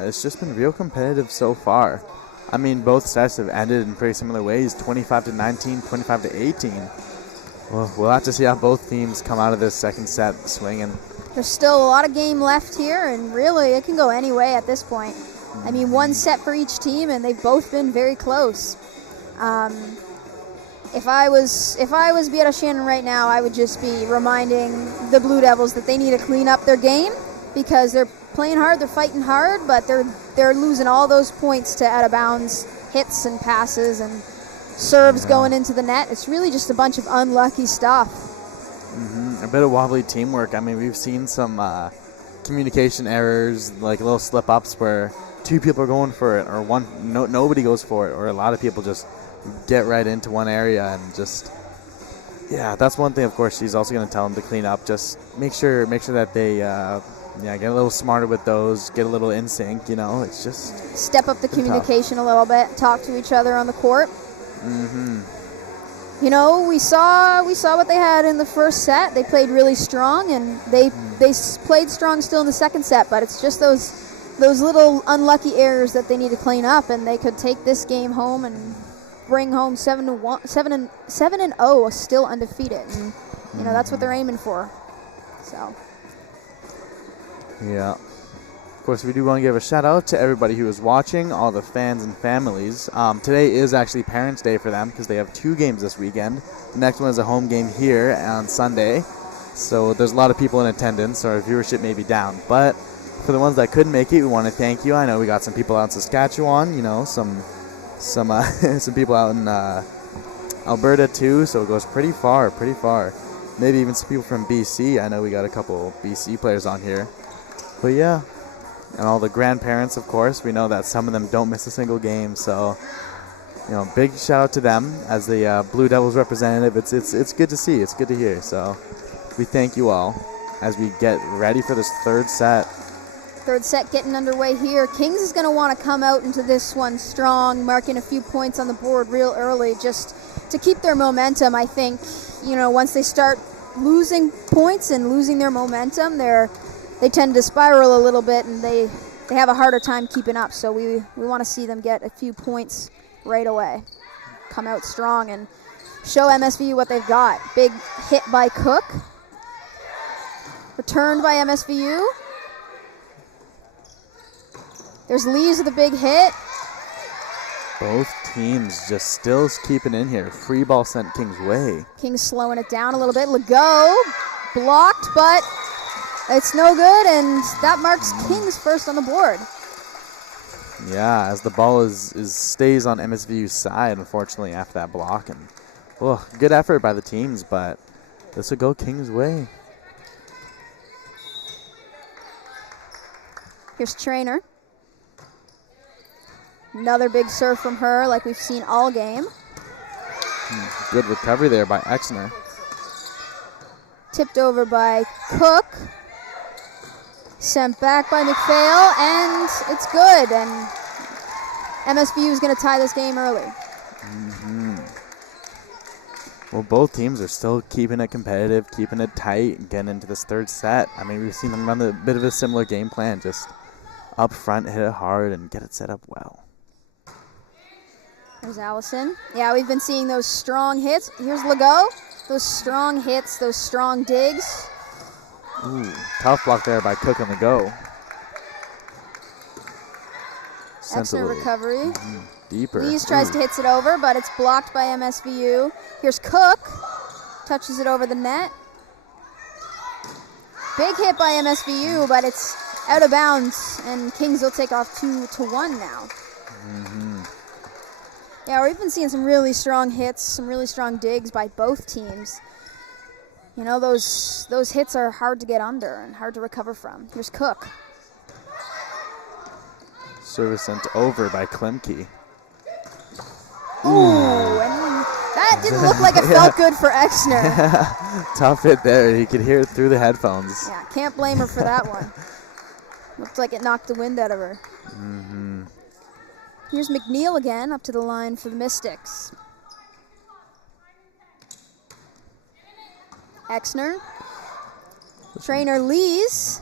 It's just been real competitive so far. I mean, both sets have ended in pretty similar ways, 25-19, 25-18. Well, we'll have to see how both teams come out of this second set swinging. There's still a lot of game left here, and really it can go any way at this point. I mean, 1 set for each team, and they've both been very close. If I was Beata Shannon right now, I would just be reminding the Blue Devils that they need to clean up their game, because they're playing hard, they're fighting hard, but they're losing all those points to out of bounds hits and passes and serves going into the net. It's really just a bunch of unlucky stuff. A bit of wobbly teamwork. I mean, we've seen some communication errors, like little slip-ups where 2 people are going for it, or nobody goes for it, or a lot of people just get right into one area and just, that's one thing. Of course, she's also going to tell them to clean up. Just make sure that they get a little smarter with those, get a little in sync, it's just... Step up the communication a little bit, talk to each other on the court. You know, we saw what they had in the first set. They played really strong, and they played strong still in the second set, but it's just those little unlucky errors that they need to clean up, and they could take this game home and bring home 7-0, still undefeated. And, that's what they're aiming for. So... Yeah. Of course, we do want to give a shout out to everybody who is watching, all the fans and families. Today is actually Parents' Day for them because they have 2 games this weekend. The next one is a home game here on Sunday. So there's a lot of people in attendance, or viewership may be down. But for the ones that couldn't make it, we want to thank you. I know we got some people out in Saskatchewan, some people out in Alberta too, so it goes pretty far. Maybe even some people from BC. I know we got a couple BC players on here. But yeah, and all the grandparents, of course. We know that some of them don't miss a single game, so big shout out to them as the Blue Devils representative. It's good to see, it's good to hear. So we thank you all as we get ready for this third set. Third set getting underway here. Kings is going to want to come out into this one strong, marking a few points on the board real early, just to keep their momentum. I think once they start losing points and losing their momentum, they tend to spiral a little bit, and they have a harder time keeping up. So we want to see them get a few points right away, come out strong, and show MSVU what they've got. Big hit by Cook. Returned by MSVU. There's Lees with a big hit. Both teams just still keeping in here. Free ball sent Kings' way. Kings slowing it down a little bit. Legault blocked, but it's no good, and that marks Kings first on the board. Yeah, as the ball stays on MSVU's side, unfortunately, after that block. And good effort by the teams, but this would go Kings' way. Here's Trainer. Another big serve from her, like we've seen all game. Good recovery there by Exner. Tipped over by Cook. Sent back by McPhail, and it's good. And MSVU is going to tie this game early. Well, both teams are still keeping it competitive, keeping it tight, getting into this third set. I mean, we've seen them run a bit of a similar game plan, just up front, hit it hard, and get it set up well. There's Allison. Yeah, we've been seeing those strong hits. Here's Legault. Those strong hits, those strong digs. Ooh, tough block there by Cook on the go. Extra recovery. Deeper. Lees tries to hit it over, but it's blocked by MSVU. Here's Cook. Touches it over the net. Big hit by MSVU, but it's out of bounds, and Kings will take off 2-1 now. Yeah, we've been seeing some really strong hits, some really strong digs by both teams. You know, those hits are hard to get under and hard to recover from. Here's Cook. Service sent over by Klemke. Ooh, and that didn't look like it felt good for Exner. Tough hit there. He could hear it through the headphones. Yeah, can't blame her for that one. Looked like it knocked the wind out of her. Here's McNeil again, up to the line for the Mystics. Exner. Trainer Lees.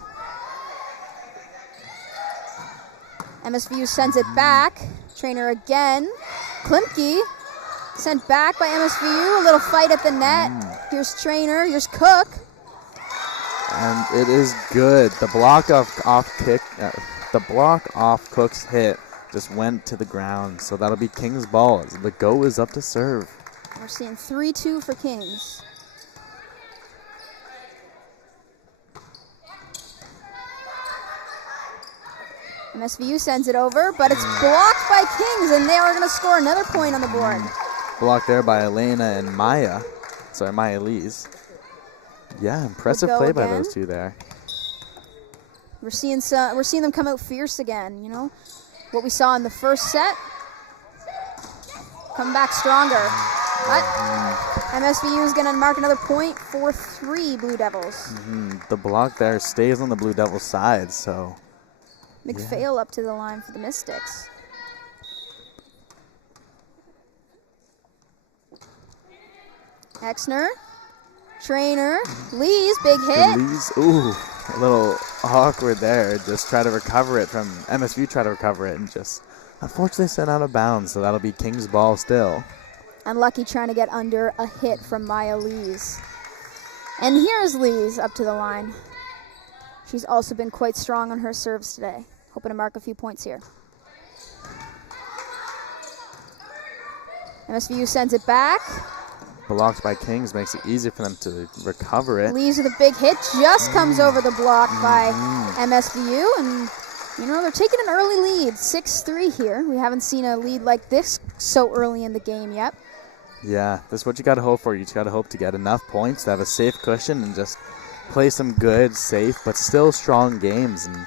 MSVU sends it back. Trainer again. Klimke sent back by MSVU. A little fight at the net. Here's Trainer. Here's Cook. And it is good. The block off Cook's hit just went to the ground. So that'll be Kings' ball as the go is up to serve. We're seeing 3-2 for Kings. MSVU sends it over, but it's blocked by Kings, and they are going to score another point on the board. Blocked there by Elena and Maya. Sorry, Maya Lees. Yeah, impressive play by those two there. We're seeing them come out fierce again, you know. What we saw in the first set. Come back stronger. But MSVU is going to mark another point, 4-3 Blue Devils. The block there stays on the Blue Devils side, so... McPhail up to the line for the Mystics. Exner. Trainer. Lees, big hit. Lees, ooh, a little awkward there. Just try to recover it from MSVU, try to recover it, and just unfortunately sent out of bounds, so that'll be Kings' ball still. Unlucky trying to get under a hit from Maya Lees. And here's Lees up to the line. She's also been quite strong on her serves today. Hoping to mark a few points here. MSVU sends it back. Blocked by Kings makes it easier for them to recover it. Lees with a big hit. Just comes over the block by MSVU. And, you know, they're taking an early lead. 6-3 here. We haven't seen a lead like this so early in the game yet. Yeah, that's what you got to hope for. You just got to hope to get enough points to have a safe cushion and just play some good, safe, but still strong games. And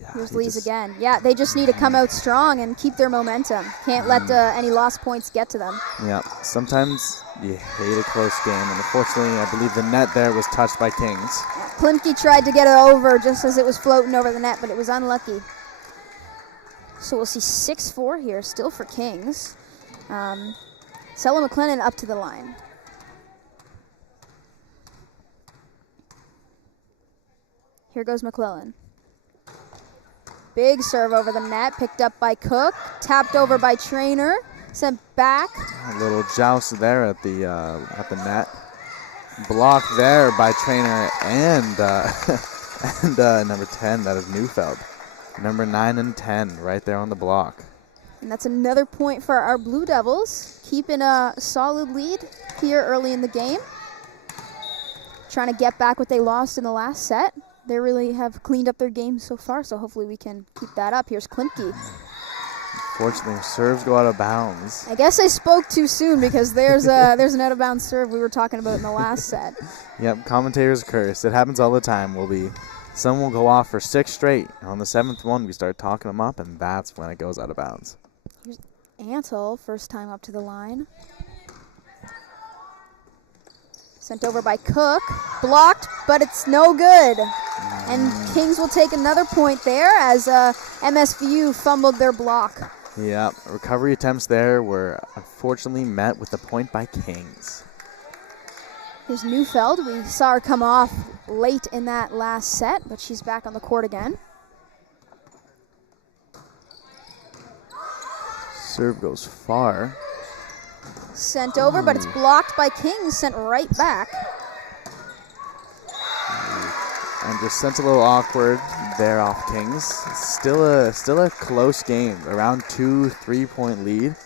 yeah, here's Lees again. Yeah, they just need to come out strong and keep their momentum. Can't let any lost points get to them. Yeah, sometimes you hate a close game, and unfortunately, I believe the net there was touched by Kings. Yeah, Klimke tried to get it over just as it was floating over the net, but it was unlucky. So we'll see 6-4 here, still for Kings. Sella McLennan up to the line. Here goes McClellan. Big serve over the net, picked up by Cook, tapped over by Trainer, sent back. A little joust there at the net. Blocked there by Trainer and number 10, that is Neufeld. Number 9 and 10 right there on the block. And that's another point for our Blue Devils, keeping a solid lead here early in the game. Trying to get back what they lost in the last set. They really have cleaned up their game so far, so hopefully we can keep that up. Here's Klimke. Fortunately, serves go out of bounds. I guess I spoke too soon because there's an out of bounds serve we were talking about in the last set. Yep, commentators curse. It happens all the time. Some will go off for 6 straight. And on the 7th one, we start talking them up, and that's when it goes out of bounds. Here's Antle, first time up to the line. Sent over by Cook. Blocked, but it's no good. And Kings will take another point there as MSVU fumbled their block. Yeah, recovery attempts there were unfortunately met with a point by Kings. Here's Neufeld. We saw her come off late in that last set, but she's back on the court again. Serve goes far. Sent over, but it's blocked by Kings, sent right back. And just sent a little awkward there off Kings. Still a close game. Around 2-3 point lead.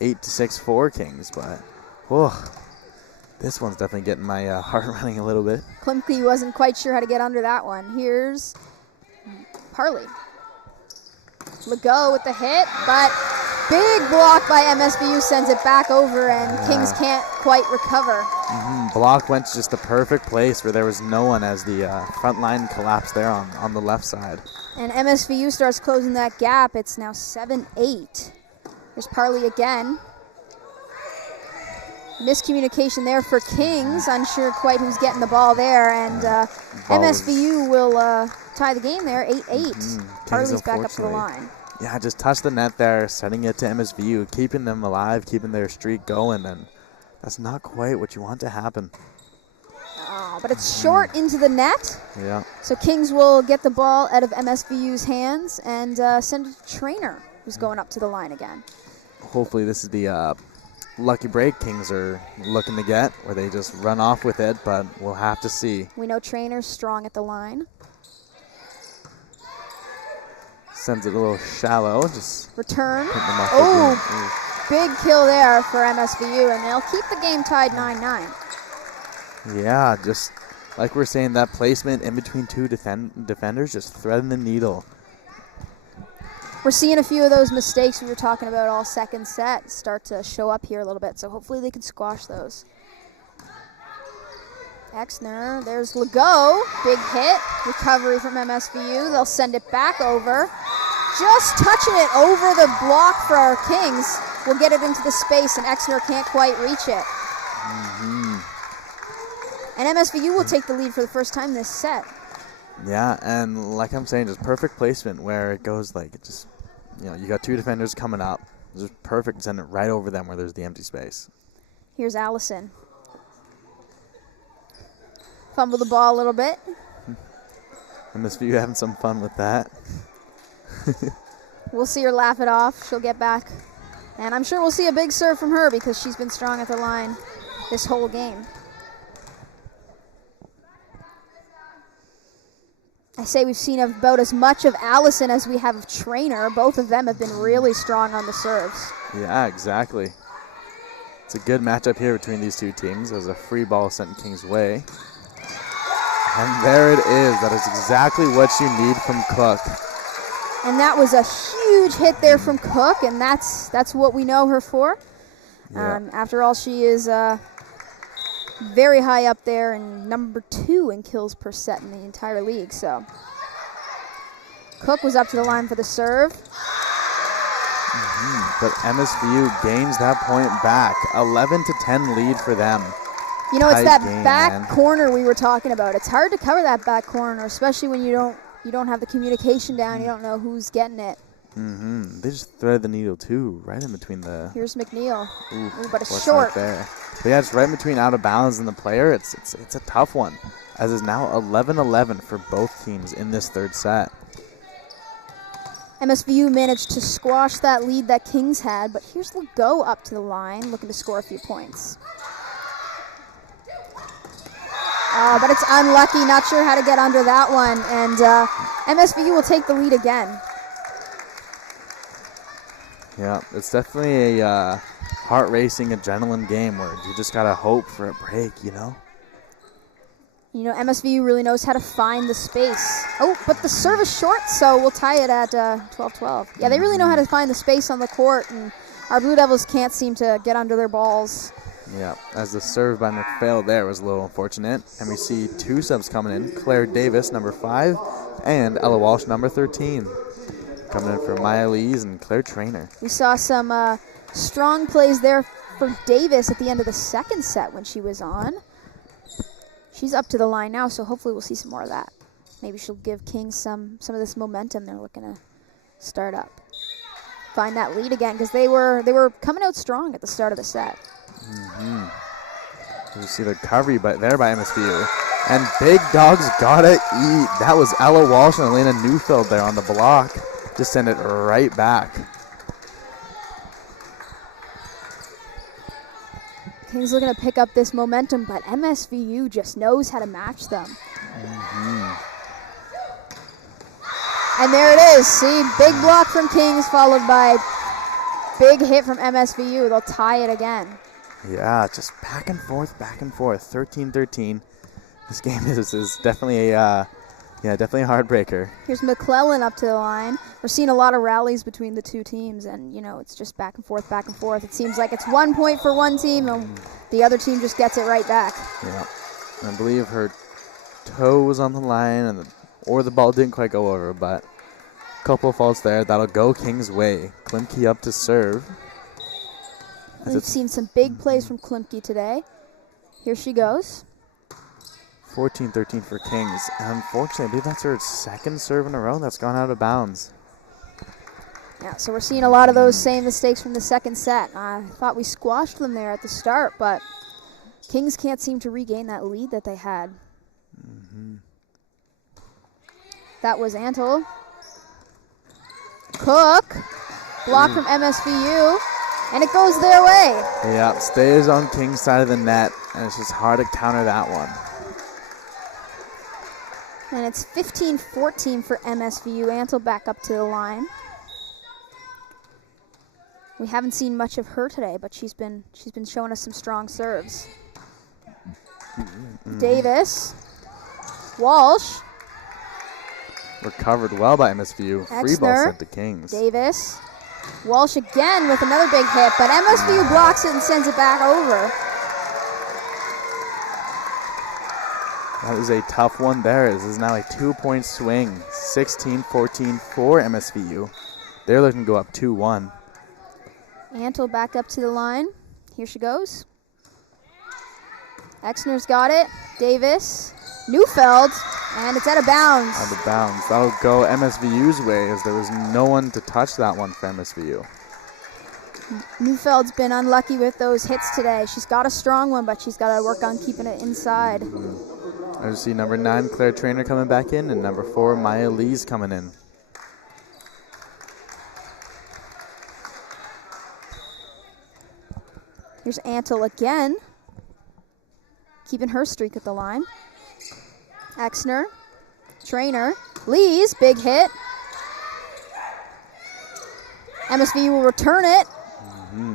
8-6 for Kings, but this one's definitely getting my heart running a little bit. Klimke wasn't quite sure how to get under that one. Here's Parley. Legault with the hit, but big block by MSVU sends it back over, and Kings can't quite recover. Block went to just the perfect place where there was no one as the front line collapsed there on the left side. And MSVU starts closing that gap. It's now 7-8. There's Parley again. Miscommunication there for Kings. Unsure quite who's getting the ball there, and MSVU will tie the game there, 8-8. Parley's back up to the line. Yeah, just touched the net there, sending it to MSVU, keeping them alive, keeping their streak going, and that's not quite what you want to happen. Oh, but it's short into the net. Yeah. So Kings will get the ball out of MSVU's hands and send it to Trainer, who's going up to the line again. Hopefully this is the lucky break Kings are looking to get, where they just run off with it, but we'll have to see. We know Trainer's strong at the line. Sends it a little shallow. Just return. Oh, big kill there for MSVU, and they'll keep the game tied 9-9. Yeah, just like we're saying, that placement in between two defenders, just threading the needle. We're seeing a few of those mistakes we were talking about all second set start to show up here a little bit, so hopefully they can squash those. Exner, there's Legault, big hit, recovery from MSVU. They'll send it back over. Just touching it over the block for our Kings. We'll get it into the space, and Exner can't quite reach it. And MSVU will take the lead for the first time this set. Yeah, and like I'm saying, just perfect placement where it goes like, it just, you got two defenders coming up. It's just perfect, send it right over them where there's the empty space. Here's Allison. Fumble the ball a little bit. MSVU having some fun with that. We'll see her laugh it off. She'll get back. And I'm sure we'll see a big serve from her because she's been strong at the line this whole game. I say we've seen about as much of Allison as we have of Trainer. Both of them have been really strong on the serves. Yeah, exactly. It's a good matchup here between these two teams as a free ball sent King's way. And there it is. That is exactly what you need from Cook. And that was a huge hit there from Cook, and that's what we know her for. Yeah. After all, she is very high up there and number 2 in kills per set in the entire league. So Cook was up to the line for the serve. But MSVU gains that point back. 11-10 lead for them. It's that game, back corner we were talking about. It's hard to cover that back corner, especially when you don't have the communication down. You don't know who's getting it. They just thread the needle too, right in between the. Here's McNeil. Ooh, but it's short. there. But yeah, it's right in between out of bounds and the player. It's a tough one. as is now 11-11 for both teams in this third set. MSVU managed to squash that lead that Kings had, but here's Legault up to the line, looking to score a few points. But it's unlucky, not sure how to get under that one, and MSVU will take the lead again. Yeah, it's definitely a heart-racing adrenaline game where you just gotta hope for a break, you know? You know, MSVU really knows how to find the space. Oh, but the serve is short, so we'll tie it at 12-12. Yeah, they really know how to find the space on the court, and our Blue Devils can't seem to get under their balls. Yeah, as the serve by McPhail there was a little unfortunate. And we see two subs coming in. Claire Davis, number 5, and Ella Walsh, number 13. Coming in for Maya Lees and Claire Traynor. We saw some strong plays there for Davis at the end of the second set when she was on. She's up to the line now, so hopefully we'll see some more of that. Maybe she'll give Kings some of this momentum they're looking to start up. Find that lead again, because they were coming out strong at the start of the set. You see the recovery there by MSVU. And Big Dogs gotta eat. That was Ella Walsh and Elena Neufeld there on the block. Just send it right back. Kings looking to pick up this momentum, but MSVU just knows how to match them. And there it is. See, big block from Kings followed by big hit from MSVU. They'll tie it again. Yeah, just back and forth, 13-13. This game is definitely a definitely a heartbreaker. Here's McClellan up to the line. We're seeing a lot of rallies between the two teams, and you know, it's just back and forth. It seems like it's 1 point for one team, and the other team just gets it right back. Yeah, I believe her toe was on the line, or the ball didn't quite go over, but a couple of faults there. That'll go King's way. Klimke up to serve. We've seen some big plays from Klimke today. Here she goes. 14-13 for Kings. And unfortunately, I believe that's her second serve in a row that's gone out of bounds. Yeah, so we're seeing a lot of those same mistakes from the second set. I thought we squashed them there at the start, but Kings can't seem to regain that lead that they had. That was Antle. Cook. Block from MSVU. And it goes their way. Yeah, stays on King's side of the net, and it's just hard to counter that one. And it's 15-14 for MSVU. Antle back up to the line. We haven't seen much of her today, but she's been showing us some strong serves. Davis. Walsh. Recovered well by MSVU. Free ball sent to Kings. Davis. Walsh again with another big hit, but MSVU blocks it and sends it back over. That was a tough one there. This is now a 2-point swing. 16-14 for MSVU. They're looking to go up 2-1. Antle back up to the line. Here she goes. Exner's got it. Davis. Neufeld. And it's out of bounds. Out of bounds. That'll go MSVU's way, as there was no one to touch that one for MSVU. Neufeld's been unlucky with those hits today. She's got a strong one, but she's got to work on keeping it inside. I see number 9, Claire Traynor, coming back in, and number 4, Maya Lees, coming in. Here's Antle again, keeping her streak at the line. Exner, Traynor, Lees, big hit. MSVU will return it.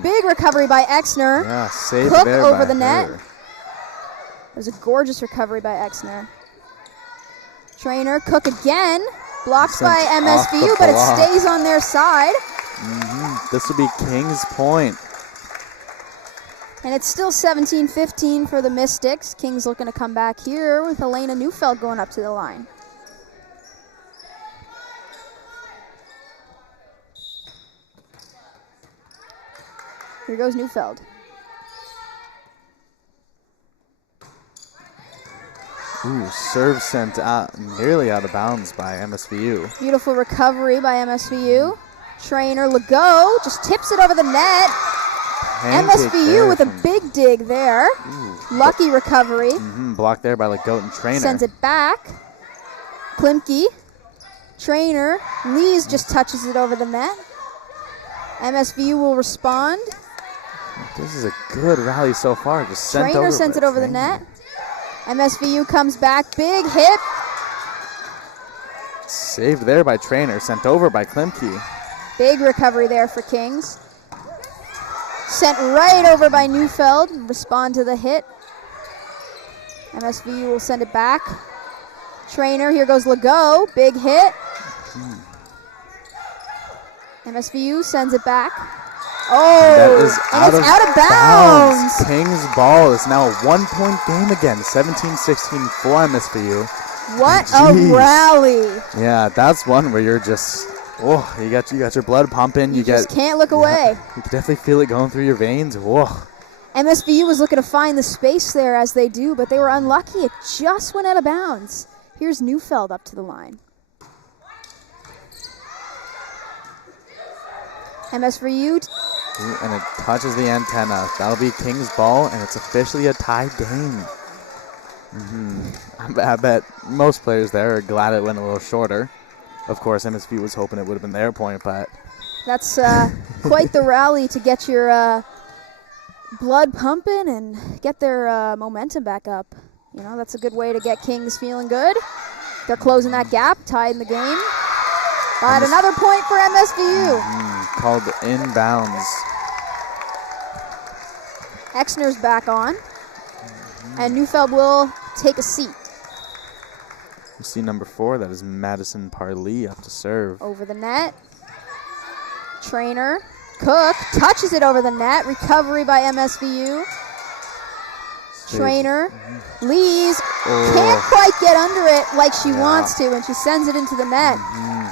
Big recovery by Exner. Yeah, safe Cook there over by the net. her. It was a gorgeous recovery by Exner. Traynor, Cook again. Blocked Sent by off the MSVU, but it block. stays on their side. This will be King's point. And it's still 17-15 for the Mystics. Kings looking to come back here with Elena Neufeld going up to the line. Here goes Neufeld. Ooh, serve sent out, nearly out of bounds by MSVU. Beautiful recovery by MSVU. Traynor, Legault just tips it over the net. Pancake MSVU there with a from big Good dig there. Lucky recovery. Blocked there by Legoat and Trainer. Sends it back. Klimke. Trainer. Lees just touches it over the net. MSVU will respond. This is a good rally so far. Just sent Trainer over sends by it over the Trainer. net. MSVU comes back. Big hit. Saved there by Trainer. Sent over by Klimke. Big recovery there for Kings. Sent right over by Neufeld. Respond to the hit. MSVU will send it back. Trainer, here goes Legault. Big hit. MSVU sends it back. Oh, That is and it's out of bounds. Kings ball is now a 1-point game again. 17-16 for MSVU. What Jeez. a rally. Yeah, that's one where you're just, you got your blood pumping. You just can't look away. You can definitely feel it going through your veins. Whoa. MSVU was looking to find the space there as they do, but they were unlucky. It just went out of bounds. Here's Neufeld up to the line. MSVU. And it touches the antenna. That'll be Kings ball, and it's officially a tied game. I bet most players there are glad it went a little shorter. Of course, MSVU was hoping it would have been their point, but That's quite the rally to get your blood pumping and get their momentum back up. You know, that's a good way to get Kings feeling good. They're closing that gap, tied in the game. But another point for MSVU. Called inbounds. Exner's back on. And Neufeld will take a seat. You see number 4, that is Madison Parlee up to serve. Over the net. Trainer. Cook touches it over the net. Recovery by MSVU. Trainer. Lees. Can't quite get under it like she wants to, and she sends it into the net.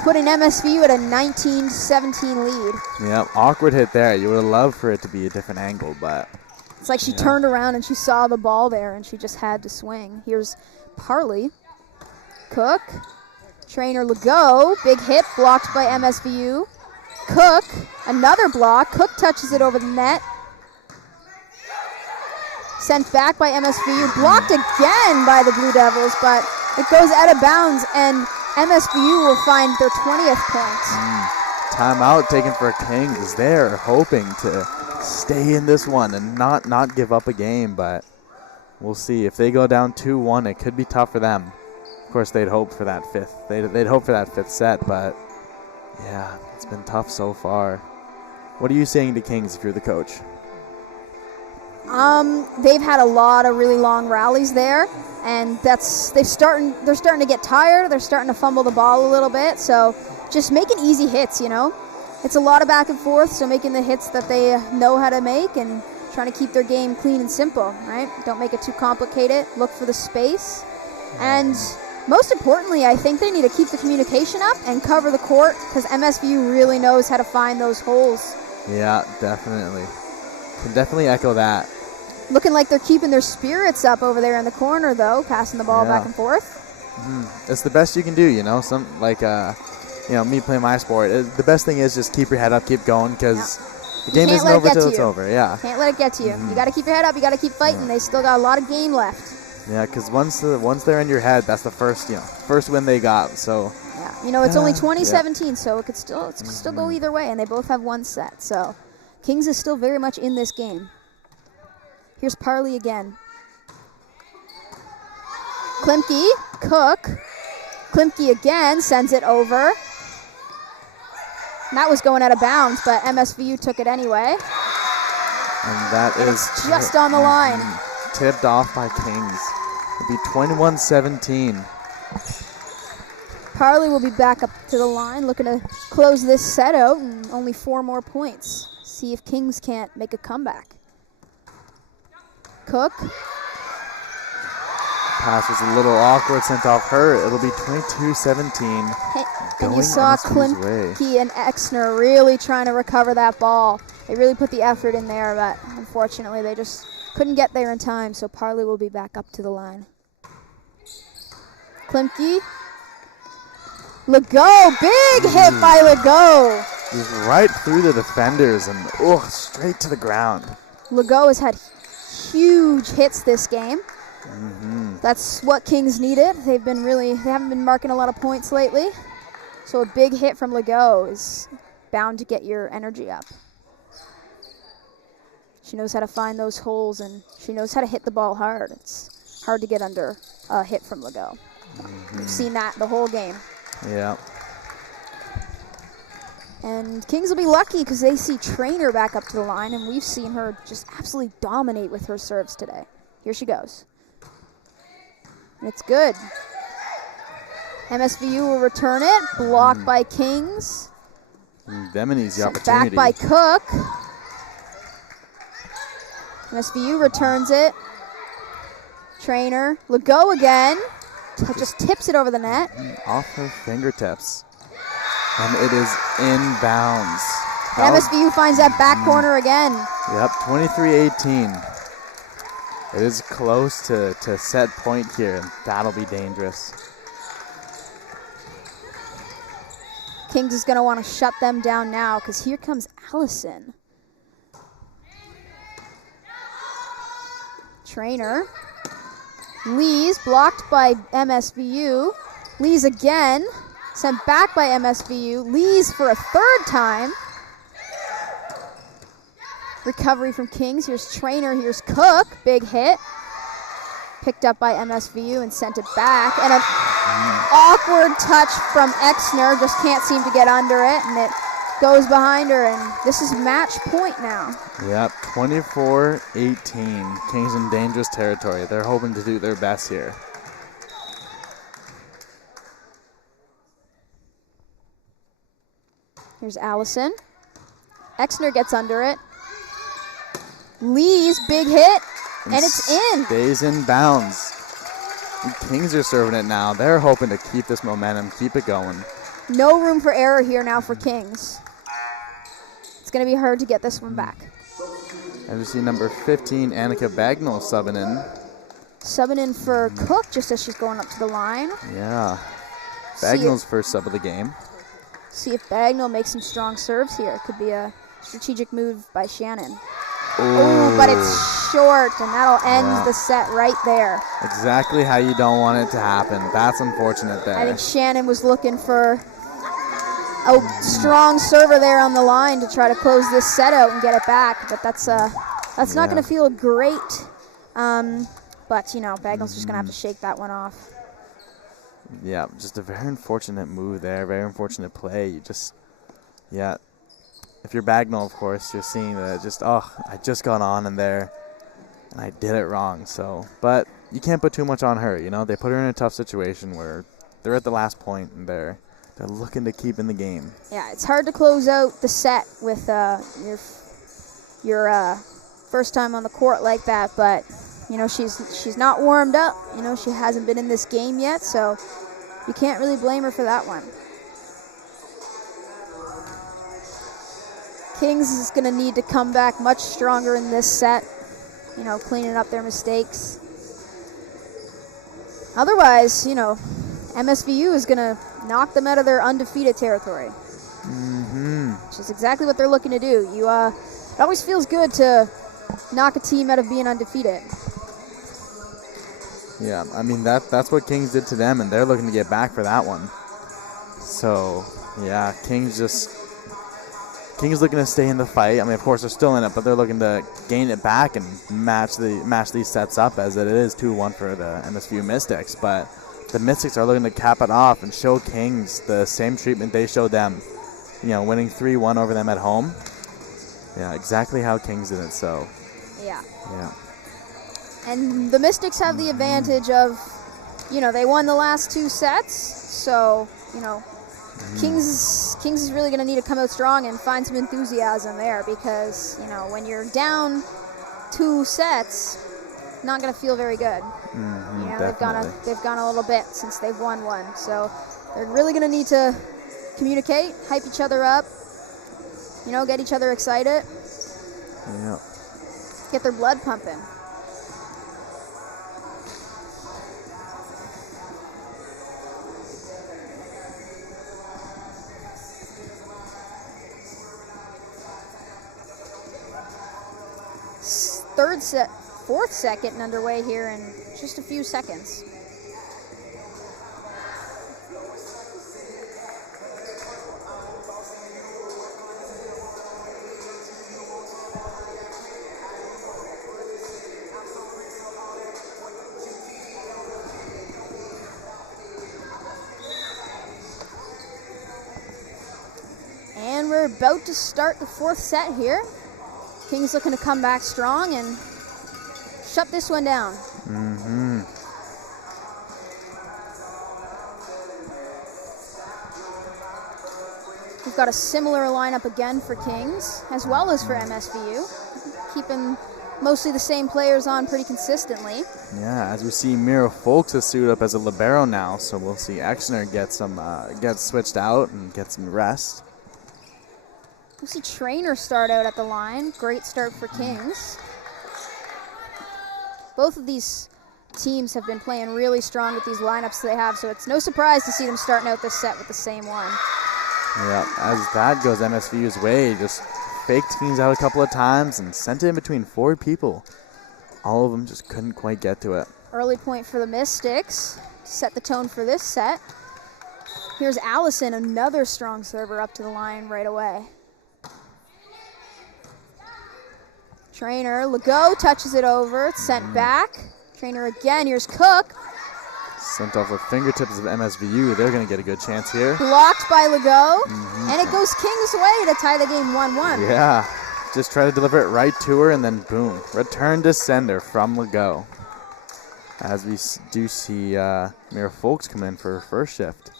Putting MSVU at a 19-17 lead. Yep, awkward hit there. You would have loved for it to be a different angle, but It's like she turned around and she saw the ball there and she just had to swing. Here's Parlee. Cook. Trainer Legault. Big hit blocked by MSVU. Cook. Another block. Cook touches it over the net. Sent back by MSVU. Blocked again by the Blue Devils, but it goes out of bounds and MSVU will find their 20th point. timeout taken for Kings. They're hoping to stay in this one and not give up a game, but we'll see. If they go down 2-1, it could be tough for them. Of course, they'd hope for that fifth. They'd hope for that fifth set, but yeah, it's been tough so far. What are you saying to Kings if you're the coach? They've had a lot of really long rallies there, and they're starting to get tired. They're starting to fumble the ball a little bit, so just making easy hits, you know. It's a lot of back and forth, so making the hits that they know how to make and trying to keep their game clean and simple, right? Don't make it too complicated. Look for the space. And most importantly, I think they need to keep the communication up and cover the court because MSVU really knows how to find those holes. Yeah, definitely. Can definitely echo that. Looking like they're keeping their spirits up over there in the corner, though, passing the ball back and forth. It's the best you can do, you know. Me playing my sport. The best thing is just keep your head up, keep going, because the game isn't over till it's over. Yeah. Can't let it get to you. You got to keep your head up. You got to keep fighting. They still got a lot of game left. Yeah, because once they're in your head, that's the first win they got. So. Yeah, it's only 2017, so it could still go either way, and they both have one set. So, Kings is still very much in this game. Here's Parlee again. Klimke, Cook. Klimke again sends it over. And that was going out of bounds, but MSVU took it anyway. And that is just on the line. Tipped off by Kings. It'll be 21-17. Parlee will be back up to the line, looking to close this set out, and only 4 more points. See if Kings can't make a comeback. Cook. Pass was a little awkward, sent off her. It'll be 22-17. And you saw Klimke and Exner really trying to recover that ball. They really put the effort in there, but unfortunately they just couldn't get there in time, so Parlee will be back up to the line. Klimke. Legault, big hit by Legault. He's right through the defenders and straight to the ground. Legault has had huge hits this game. That's what Kings needed. They haven't been marking a lot of points lately. So a big hit from Legault is bound to get your energy up. She knows how to find those holes, and she knows how to hit the ball hard. It's hard to get under a hit from Legault. We've seen that the whole game. Yeah. And Kings will be lucky because they see Trainer back up to the line, and we've seen her just absolutely dominate with her serves today. Here she goes. And it's good. MSVU will return it. Blocked by Kings. Demony's the Sent opportunity. back by Cook. MSVU returns it. Trainer. Legault again. Just tips it over the net. Off her fingertips. And it is inbounds. And MSVU finds that back corner again. Yep, 23-18. It is close to set point here, and that'll be dangerous. Kings is going to want to shut them down now because here comes Allison. Trainer. Lee's blocked by MSVU. Lee's again. Sent back by MSVU. Lee's for a third time. Recovery from Kings. Here's Trainer. Here's Cook. Big hit. Picked up by MSVU and sent it back. And an awkward touch from Exner. Just can't seem to get under it. And it goes behind her. And this is match point now. Yep, 24-18. Kings in dangerous territory. They're hoping to do their best here. Here's Allison. Exner gets under it. Lee's big hit, and it's in. Stays in bounds. The Kings are serving it now. They're hoping to keep this momentum, keep it going. No room for error here now for Kings. It's going to be hard to get this one back. As we see number 15, Annika Bagnall subbing in. Subbing in for Cook just as she's going up to the line. Yeah. Bagnall's first sub of the game. See if Bagnall makes some strong serves here. It could be a strategic move by Shannon. Oh, but it's short, and that'll end the set right there. Exactly how you don't want it to happen. That's unfortunate there. I think Shannon was looking for a strong server there on the line to try to close this set out and get it back, but that's not going to feel great. But, you know, Bagnall's just going to have to shake that one off. Yeah, just a very unfortunate move there, very unfortunate play. You just, yeah. If you're Bagnall, of course, you're seeing that I just got on in there and I did it wrong. So, but you can't put too much on her, you know. They put her in a tough situation where they're at the last point and they're looking to keep in the game. Yeah, it's hard to close out the set with your first time on the court like that, but you know, she's not warmed up. You know, she hasn't been in this game yet, so you can't really blame her for that one. Kings is going to need to come back much stronger in this set, you know, cleaning up their mistakes. Otherwise, you know, MSVU is going to knock them out of their undefeated territory. Which is exactly what they're looking to do. It always feels good to knock a team out of being undefeated. Yeah, I mean, that's what Kings did to them, and they're looking to get back for that one. So, yeah, Kings looking to stay in the fight. I mean, of course, they're still in it, but they're looking to gain it back and match these sets up, as it is 2-1 for the MSVU Mystics. But the Mystics are looking to cap it off and show Kings the same treatment they showed them. You know, winning 3-1 over them at home. Yeah, exactly how Kings did it. So. Yeah. Yeah. And the Mystics have the advantage of, you know, they won the last two sets, so, you know, Kings is really going to need to come out strong and find some enthusiasm there because, you know, when you're down 2 sets, not going to feel very good. You know, they've gone a little bit since they've won one, so they're really going to need to communicate, hype each other up, you know, get each other excited. Yeah. Get their blood pumping. fourth set getting underway here in just a few seconds. And we're about to start the fourth set here. Kings looking to come back strong and shut this one down. We've got a similar lineup again for Kings, as well as for MSVU, keeping mostly the same players on pretty consistently. Yeah, as we see Mira Folks is suited up as a libero now, so we'll see Exner get switched out and get some rest. We'll see Trainer start out at the line. Great start for Kings. Both of these teams have been playing really strong with these lineups they have, so it's no surprise to see them starting out this set with the same one. Yeah, as that goes MSVU's way, just faked Kings out a couple of times and sent it in between 4 people. All of them just couldn't quite get to it. Early point for the Mystics to set the tone for this set. Here's Allison, another strong server, up to the line right away. Trainer, Legault touches it over, it's sent back. Trainer again, here's Cook. Sent off with fingertips of MSVU. They're going to get a good chance here. Blocked by Legault, and it goes Kings' way to tie the game 1-1. Yeah, just try to deliver it right to her, and then boom. Return to sender from Legault. As we do see Mira Folks come in for her first shift.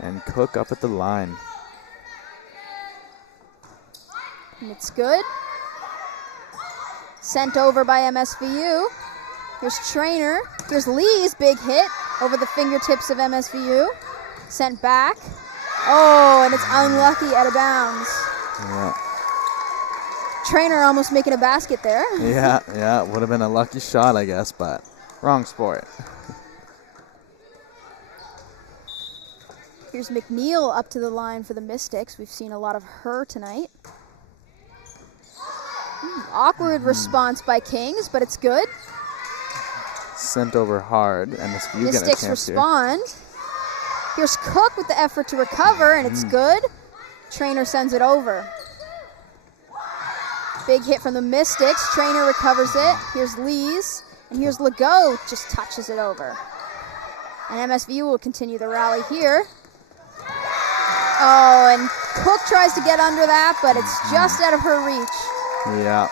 And Cook up at the line. And it's good. Sent over by MSVU. Here's Trainer. Here's Lee's big hit over the fingertips of MSVU. Sent back. Oh, and it's unlucky, out of bounds. Yeah. Trainer almost making a basket there. Yeah, would have been a lucky shot, I guess, but wrong sport. Here's McNeil up to the line for the Mystics. We've seen a lot of her tonight. Awkward response by Kings, but it's good. Sent over hard. MSVU getting a Mystics chance respond. Here's Cook with the effort to recover, and it's good. Trainer sends it over. Big hit from the Mystics. Trainer recovers it. Here's Lees, and here's Legault, just touches it over. And MSVU will continue the rally here. Oh, and Cook tries to get under that, but it's just out of her reach. Yeah.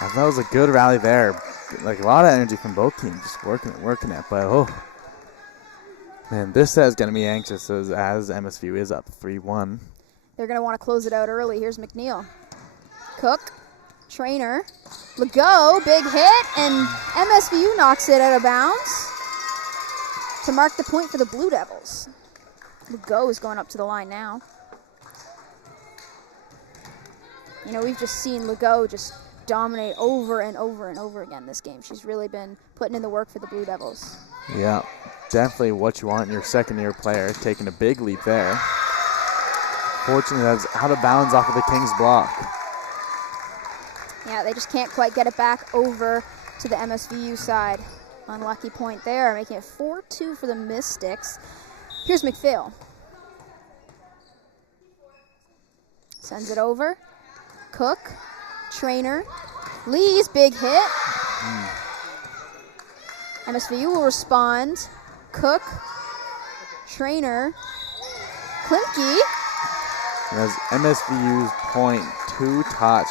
That was a good rally there. Like, a lot of energy from both teams, just working it. But, oh, man, this set is going to be anxious as MSVU is up 3-1. They're going to want to close it out early. Here's McNeil. Cook, Trainer, Legault, big hit, and MSVU knocks it out of bounds to mark the point for the Blue Devils. Legault is going up to the line now. You know, we've just seen Legault just dominate over and over and over again this game. She's really been putting in the work for the Blue Devils. Yeah, definitely what you want in your second-year player, taking a big leap there. Fortunately, that's out of bounds off of the Kings block. Yeah, they just can't quite get it back over to the MSVU side. Unlucky point there, making it 4-2 for the Mystics. Here's McPhail. Sends it over. Cook, Trainer, Lee's big hit. MSVU will respond. Cook, Trainer, Klimke. As MSVU's .2 touch.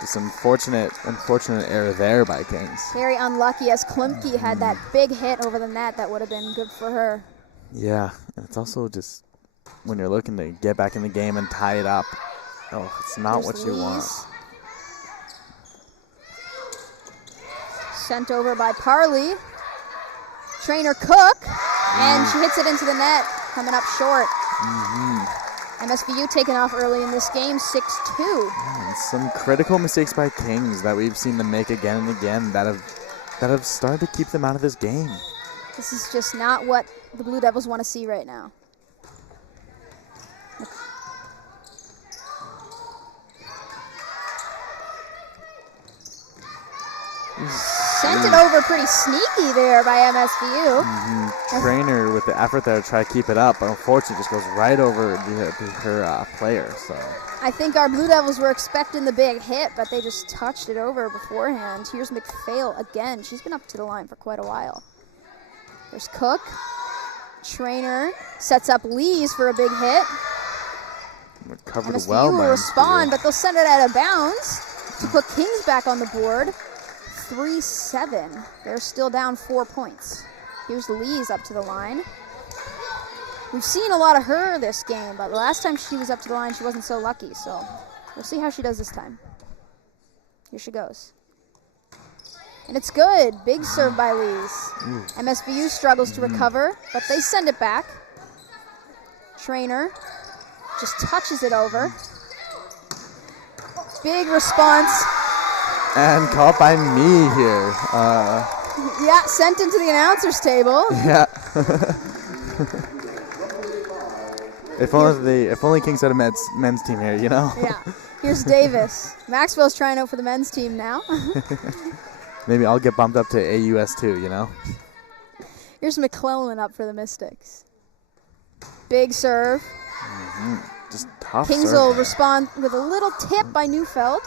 Just unfortunate error there by Kings. Very unlucky, as Klimke had that big hit over the net that would have been good for her. Yeah, and it's also just when you're looking to get back in the game and tie it up. Oh, it's not what you want. Sent over by Parley. Trainer Cook, and she hits it into the net, coming up short. MSVU taking off early in this game, 6-2. And some critical mistakes by Kings that we've seen them make again and again that have started to keep them out of this game. This is just not what the Blue Devils want to see right now. Sent it over pretty sneaky there by MSVU. Trainer with the effort there to try to keep it up, but unfortunately just goes right over her player. So I think our Blue Devils were expecting the big hit, but they just touched it over beforehand. Here's McPhail again. She's been up to the line for quite a while. There's Cook. Trainer sets up Lees for a big hit. Covered MSVU well will by respond, MSVU. but they'll send it out of bounds to put Kings back on the board. 3-7. They're still down 4 points. Here's Lees up to the line. We've seen a lot of her this game, but the last time she was up to the line, she wasn't so lucky. So we'll see how she does this time. Here she goes. And it's good. Big serve by Lees. MSVU struggles to recover, but they send it back. Trainer just touches it over. Big response. And caught by me here. Yeah, sent into the announcer's table. Yeah. if only Kings had a men's team here, you know? Yeah. Here's Davis. Maxwell's trying out for the men's team now. Maybe I'll get bumped up to AUS too, you know? Here's McClellan up for the Mystics. Big serve. Just tough Kings serve. will respond with a little tip by Neufeld.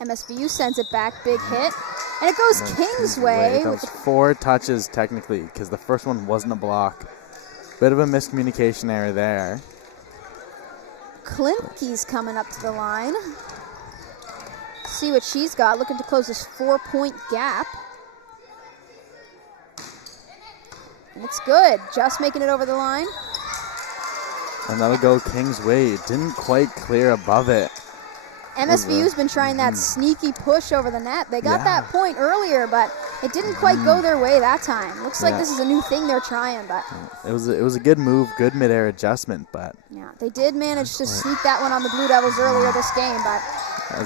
MSVU sends it back, big hit. And it goes Kings' way. That was 4 touches technically, because the first one wasn't a block. Bit of a miscommunication error there. Klimke's coming up to the line. See what she's got, looking to close this 4-point gap. And it's good, just making it over the line. And that'll go Kings' way. It didn't quite clear above it. MSVU's been trying that sneaky push over the net. They got that point earlier, but it didn't quite go their way that time. Looks like this is a new thing they're trying, but It was a good move, good mid-air adjustment, but yeah, they did manage to sneak that one on the Blue Devils earlier this game, but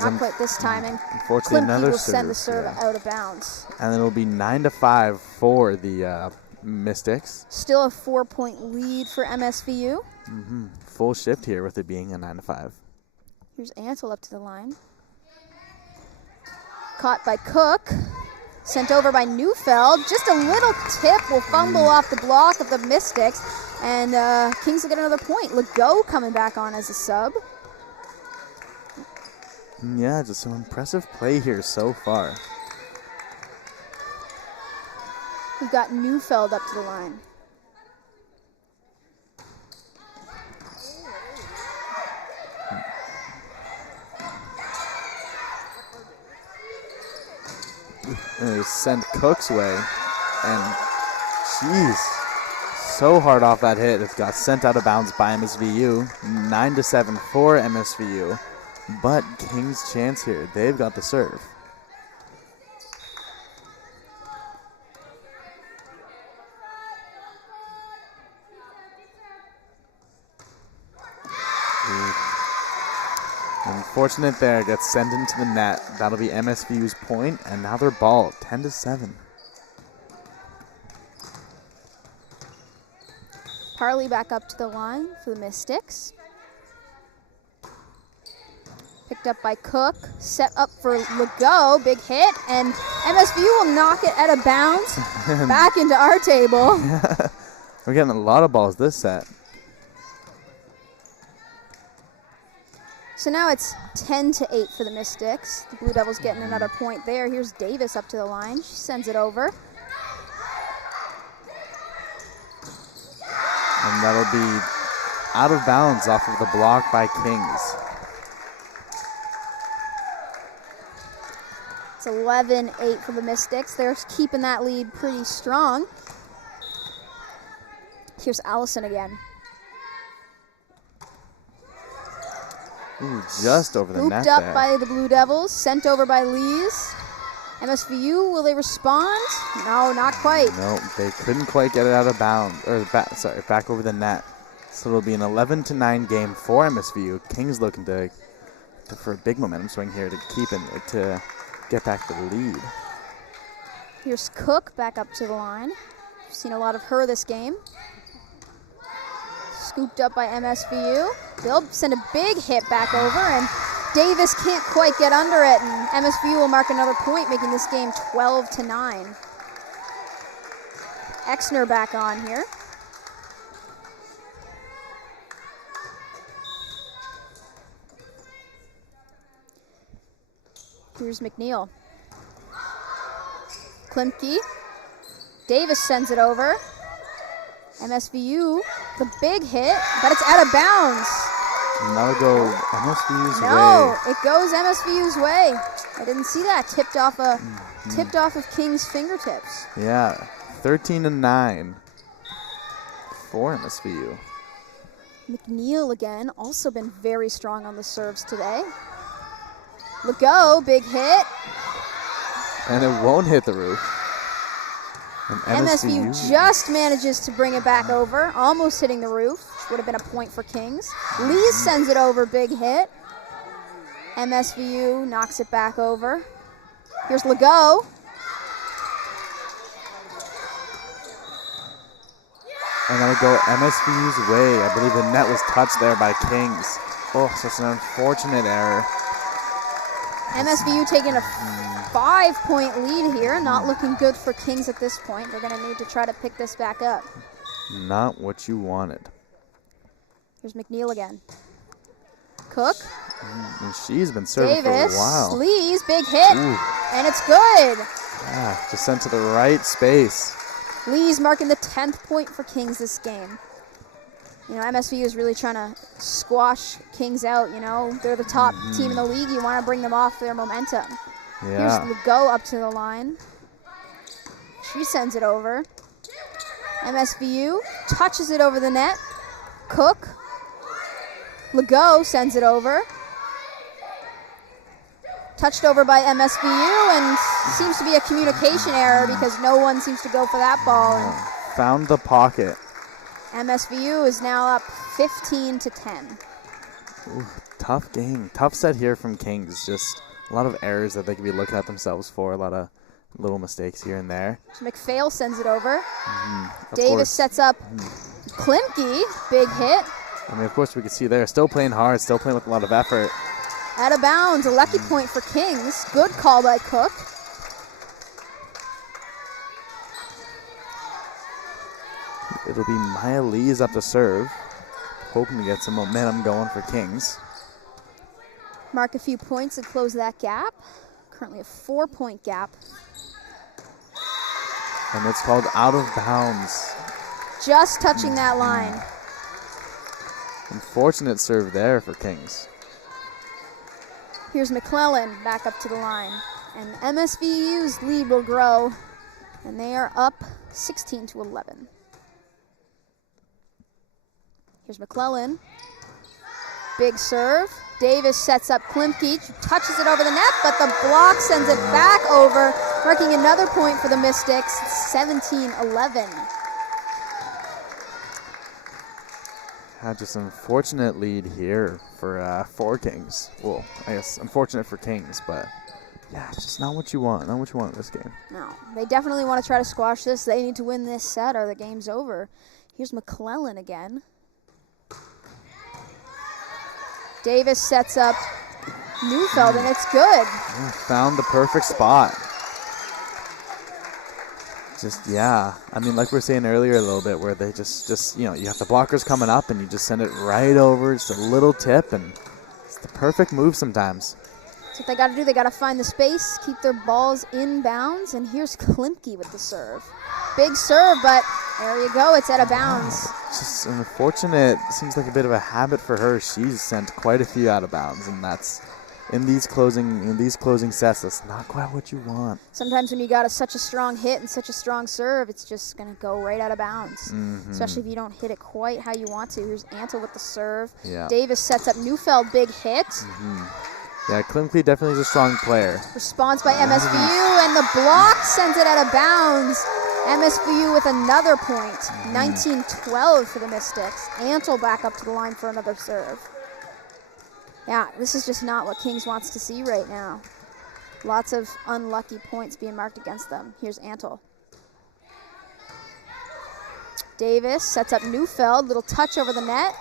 not quite this time. And unfortunately Klimke another will send the serve, serve out of bounds. And then it'll be 9-5 for the Mystics. Still a 4-point lead for MSVU. Full shift here with it being a 9-5. Here's Ansel up to the line. Caught by Cook. Sent over by Neufeld. Just a little tip will fumble off the block of the Mystics. And Kings will get another point. Legault coming back on as a sub. Yeah, just some impressive play here so far. We've got Neufeld up to the line. And they send Cook's way. And, jeez, so hard off that hit. It got sent out of bounds by MSVU. 9-7 for MSVU. But Kings' chance here. They've got the serve. Unfortunate there, gets sent into the net. That'll be MSVU's point, and now their ball, 10-7. Parley back up to the line for the Mystics. Picked up by Cook, set up for Legault, big hit, and MSVU will knock it out of bounds back into our table. We're getting a lot of balls this set. So now it's 10-8 for the Mystics. The Blue Devils getting another point there. Here's Davis up to the line. She sends it over. And that'll be out of bounds off of the block by Kings. It's 11-8 for the Mystics. They're keeping that lead pretty strong. Here's Allison again. Ooh, just over the net Scooped up there. by the Blue Devils, sent over by Lees. MSVU, will they respond? No, not quite. No, they couldn't quite get it out of bounds, or back over the net. So it'll be an 11-9 game for MSVU. Kings looking for a big momentum swing here to get back the lead. Here's Cook back up to the line. Seen a lot of her this game. Scooped up by MSVU. They'll send a big hit back over, and Davis can't quite get under it, and MSVU will mark another point, making this game 12-9. Exner back on here. Here's McNeil. Klimke. Davis sends it over. MSVU, the big hit, but it's out of bounds. And that'll go MSVU's way. No, it goes MSVU's way. I didn't see that. Tipped off of King's fingertips. Yeah, 13-9 for MSVU. McNeil again, also been very strong on the serves today. Legault, big hit. And it won't hit the roof. And MSVU just manages to bring it back over, almost hitting the roof. Would have been a point for Kings. Lee sends it over, big hit. MSVU knocks it back over. Here's Legault. And that'll go MSVU's way. I believe the net was touched there by Kings. Oh, such an unfortunate error. MSVU taking a 5-point lead here. Not looking good for Kings at this point. They're going to need to try to pick this back up. Not what you wanted. Here's McNeil again. Cook. And she's been serving Davis. for a while. Sleaze, big hit. Ooh. And it's good. Yeah, just sent to the right space. Lee's marking the 10th point for Kings this game. You know, MSVU is really trying to squash Kings out, you know. They're the top team in the league. You want to bring them off their momentum. Yeah. Here's Legault up to the line. She sends it over. MSVU touches it over the net. Cook. Legault sends it over. Touched over by MSVU, and seems to be a communication error because no one seems to go for that ball. And found the pocket. MSVU is now up 15-10. Ooh, tough game. Tough set here from Kings. Just a lot of errors that they could be looking at themselves for. A lot of little mistakes here and there. So McPhail sends it over. Of Davis course. sets up Klimke. Big hit. I mean, of course, we can see they're still playing hard, still playing with a lot of effort. Out of bounds. A lucky point for Kings. Good call by Cook. It'll be Maya Lee's up to serve. Hoping to get some momentum going for Kings. Mark a few points and close that gap. Currently a 4-point gap. And it's called out of bounds. Just touching that line. Unfortunate serve there for Kings. Here's McClellan back up to the line. And MSVU's lead will grow. And they are up 16-11. Here's McClellan. Big serve. Davis sets up Klimke, touches it over the net, but the block sends it back over, marking another point for the Mystics, 17-11. Just an unfortunate lead here for Kings. Well, I guess unfortunate for Kings, but yeah, it's just not what you want. Not what you want in this game. No, they definitely want to try to squash this. They need to win this set or the game's over. Here's McClellan again. Davis sets up Neufeld, and it's good. Yeah, found the perfect spot. Just, yeah. I mean, like we were saying earlier a little bit, where they just you know, you have the blockers coming up, and you just send it right over. Just a little tip, and it's the perfect move sometimes. That's what they got to do. They got to find the space, keep their balls in bounds, and here's Klimke with the serve. Big serve, but there you go. It's out of bounds. Just unfortunate. Seems like a bit of a habit for her. She's sent quite a few out of bounds, and that's in these closing sets. That's not quite what you want. Sometimes when you got such a strong hit and such a strong serve, it's just going to go right out of bounds. Especially if you don't hit it quite how you want to. Here's Antle with the serve. Yeah. Davis sets up Neufeld, big hit. Yeah, Klimke definitely is a strong player. Response by MSVU, and the block sends it out of bounds. MSVU with another point. 19-12 for the Mystics. Antle back up to the line for another serve. Yeah, this is just not what Kings wants to see right now. Lots of unlucky points being marked against them. Here's Antle. Davis sets up Neufeld. Little touch over the net.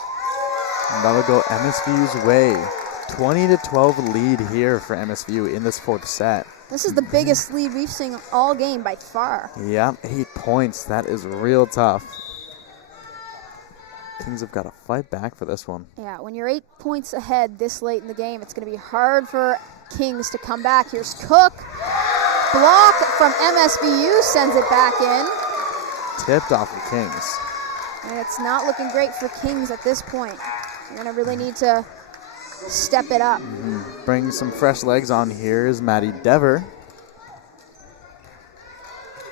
And that'll go MSVU's way. 20-12 lead here for MSVU in this fourth set. This is the biggest lead we've seen all game by far. Yeah, 8 points. That is real tough. Kings have got to fight back for this one. Yeah, when you're 8 points ahead this late in the game, it's going to be hard for Kings to come back. Here's Cook. Block from MSVU sends it back in. Tipped off of Kings. And it's not looking great for Kings at this point. You're going to really need to step it up. Bring some fresh legs on here is Maddie Dever.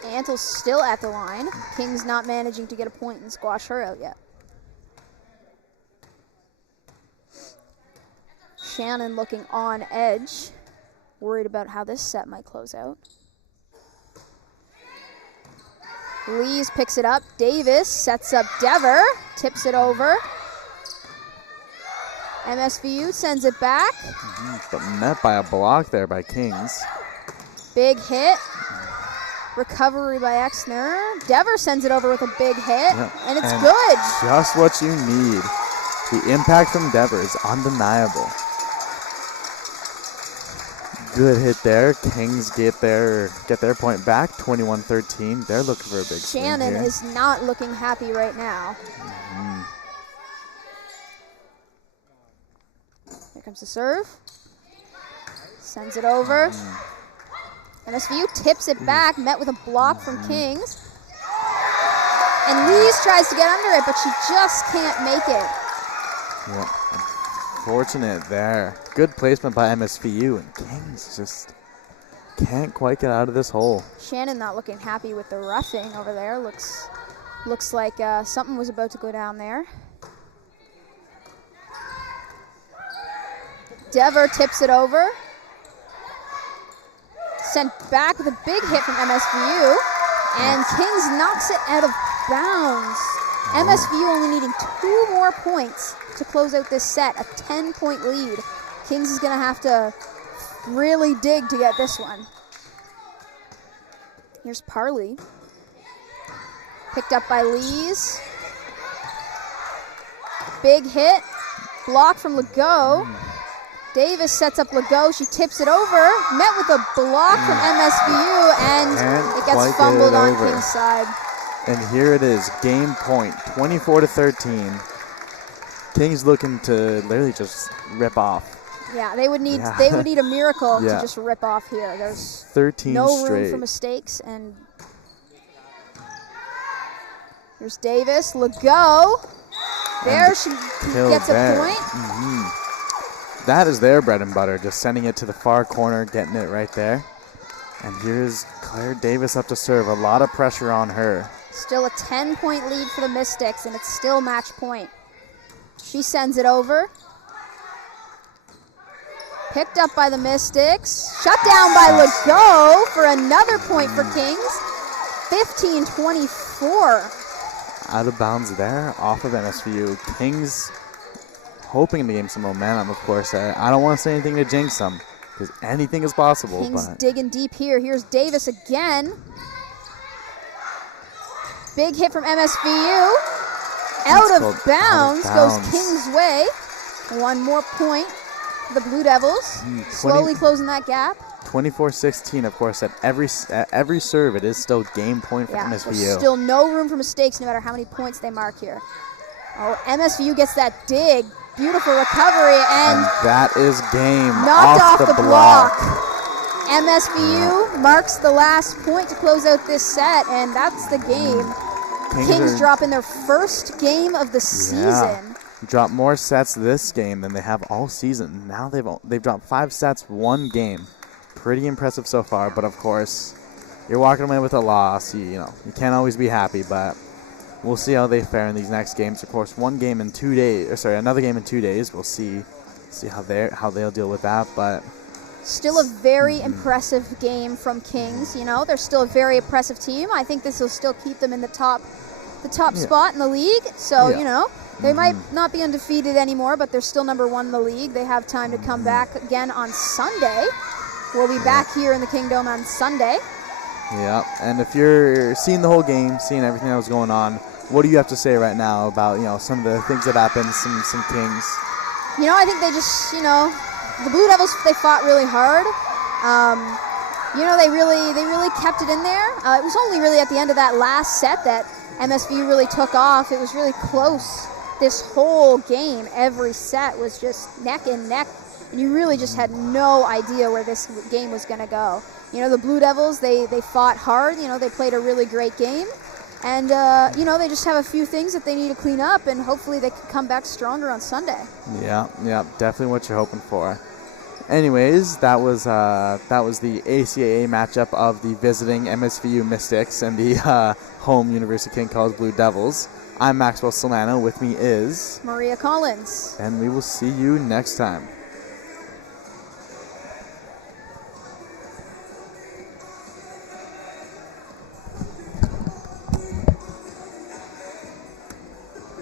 Antle's still at the line. Kings not managing to get a point and squash her out yet. Shannon looking on edge, worried about how this set might close out. Lees picks it up. Davis sets up Dever, tips it over. MSVU sends it back. But met by a block there by Kings. Big hit. Recovery by Exner. Dever sends it over with a big hit, and it's good. Just what you need. The impact from Dever is undeniable. Good hit there. Kings get their point back, 21-13. They're looking for a big swing Shannon here. is not looking happy right now. Here comes the serve. Sends it over. MSVU tips it back, met with a block from Kings. And Lees tries to get under it, but she just can't make it. Yep. Fortunate there. Good placement by MSVU, and Kings just can't quite get out of this hole. Shannon not looking happy with the roughing over there. Looks like something was about to go down there. Dever tips it over. Sent back with a big hit from MSVU, and Kings knocks it out of bounds. MSVU only needing 2 more points to close out this set, a 10-point lead. Kings is going to have to really dig to get this one. Here's Parley. Picked up by Lees. Big hit. Block from Legault. Davis sets up Legault. She tips it over. Met with a block from MSVU, and it gets fumbled on Kings' side. And here it is, game point, 24-13. Kings looking to literally just rip off. Yeah, they would need a miracle to just rip off here. There's 13 no straight. room for mistakes, and here's Davis. Legault. There she gets a point. That is their bread and butter, just sending it to the far corner, getting it right there. And here's Claire Davis up to serve. A lot of pressure on her. Still a 10-point lead for the Mystics, and it's still match point. She sends it over. Picked up by the Mystics. Shut down by Legault for another point for Kings. 15-24. Out of bounds there, off of MSVU. Kings hoping to gain some momentum, of course. I don't want to say anything to jinx them, because anything is possible. Kings digging deep here. Here's Davis again. Big hit from MSVU. Out of bounds goes Kings' way. One more point for the Blue Devils. Slowly closing that gap. 24-16, of course. At every serve, it is still game point for MSVU. There's still no room for mistakes, no matter how many points they mark here. Oh, MSVU gets that dig. Beautiful recovery, and that is game. Knocked off the block. MSVU marks the last point to close out this set, and that's the game. Kings dropping their first game of the season. Drop more sets this game than they have all season. Now they've dropped 5 sets, 1 game. Pretty impressive so far, but of course, you're walking away with a loss. You can't always be happy, but we'll see how they fare in these next games. Of course, another game in 2 days. We'll see how they'll deal with that, but still a very impressive game from Kings. They're still a very impressive team. I think this will still keep them in the top spot in the league. So, they might not be undefeated anymore, but they're still number 1 in the league. They have time to come back again on Sunday. We'll be back here in the Kingdom on Sunday. Yeah, and if you're seeing the whole game, seeing everything that was going on, what do you have to say right now about, some of the things that happened, some Kings? I think they just, the Blue Devils, they fought really hard. They really kept it in there. It was only really at the end of that last set that MSVU really took off. It was really close. This whole game, every set was just neck and neck, and you really just had no idea where this game was going to go. The Blue Devils, they fought hard. They played a really great game. And, they just have a few things that they need to clean up, and hopefully they can come back stronger on Sunday. Yeah, definitely what you're hoping for. Anyways, that was the ACAA matchup of the visiting MSVU Mystics and the home University of King College Blue Devils. I'm Maxwell Solano. With me is Maria Collins. And we will see you next time.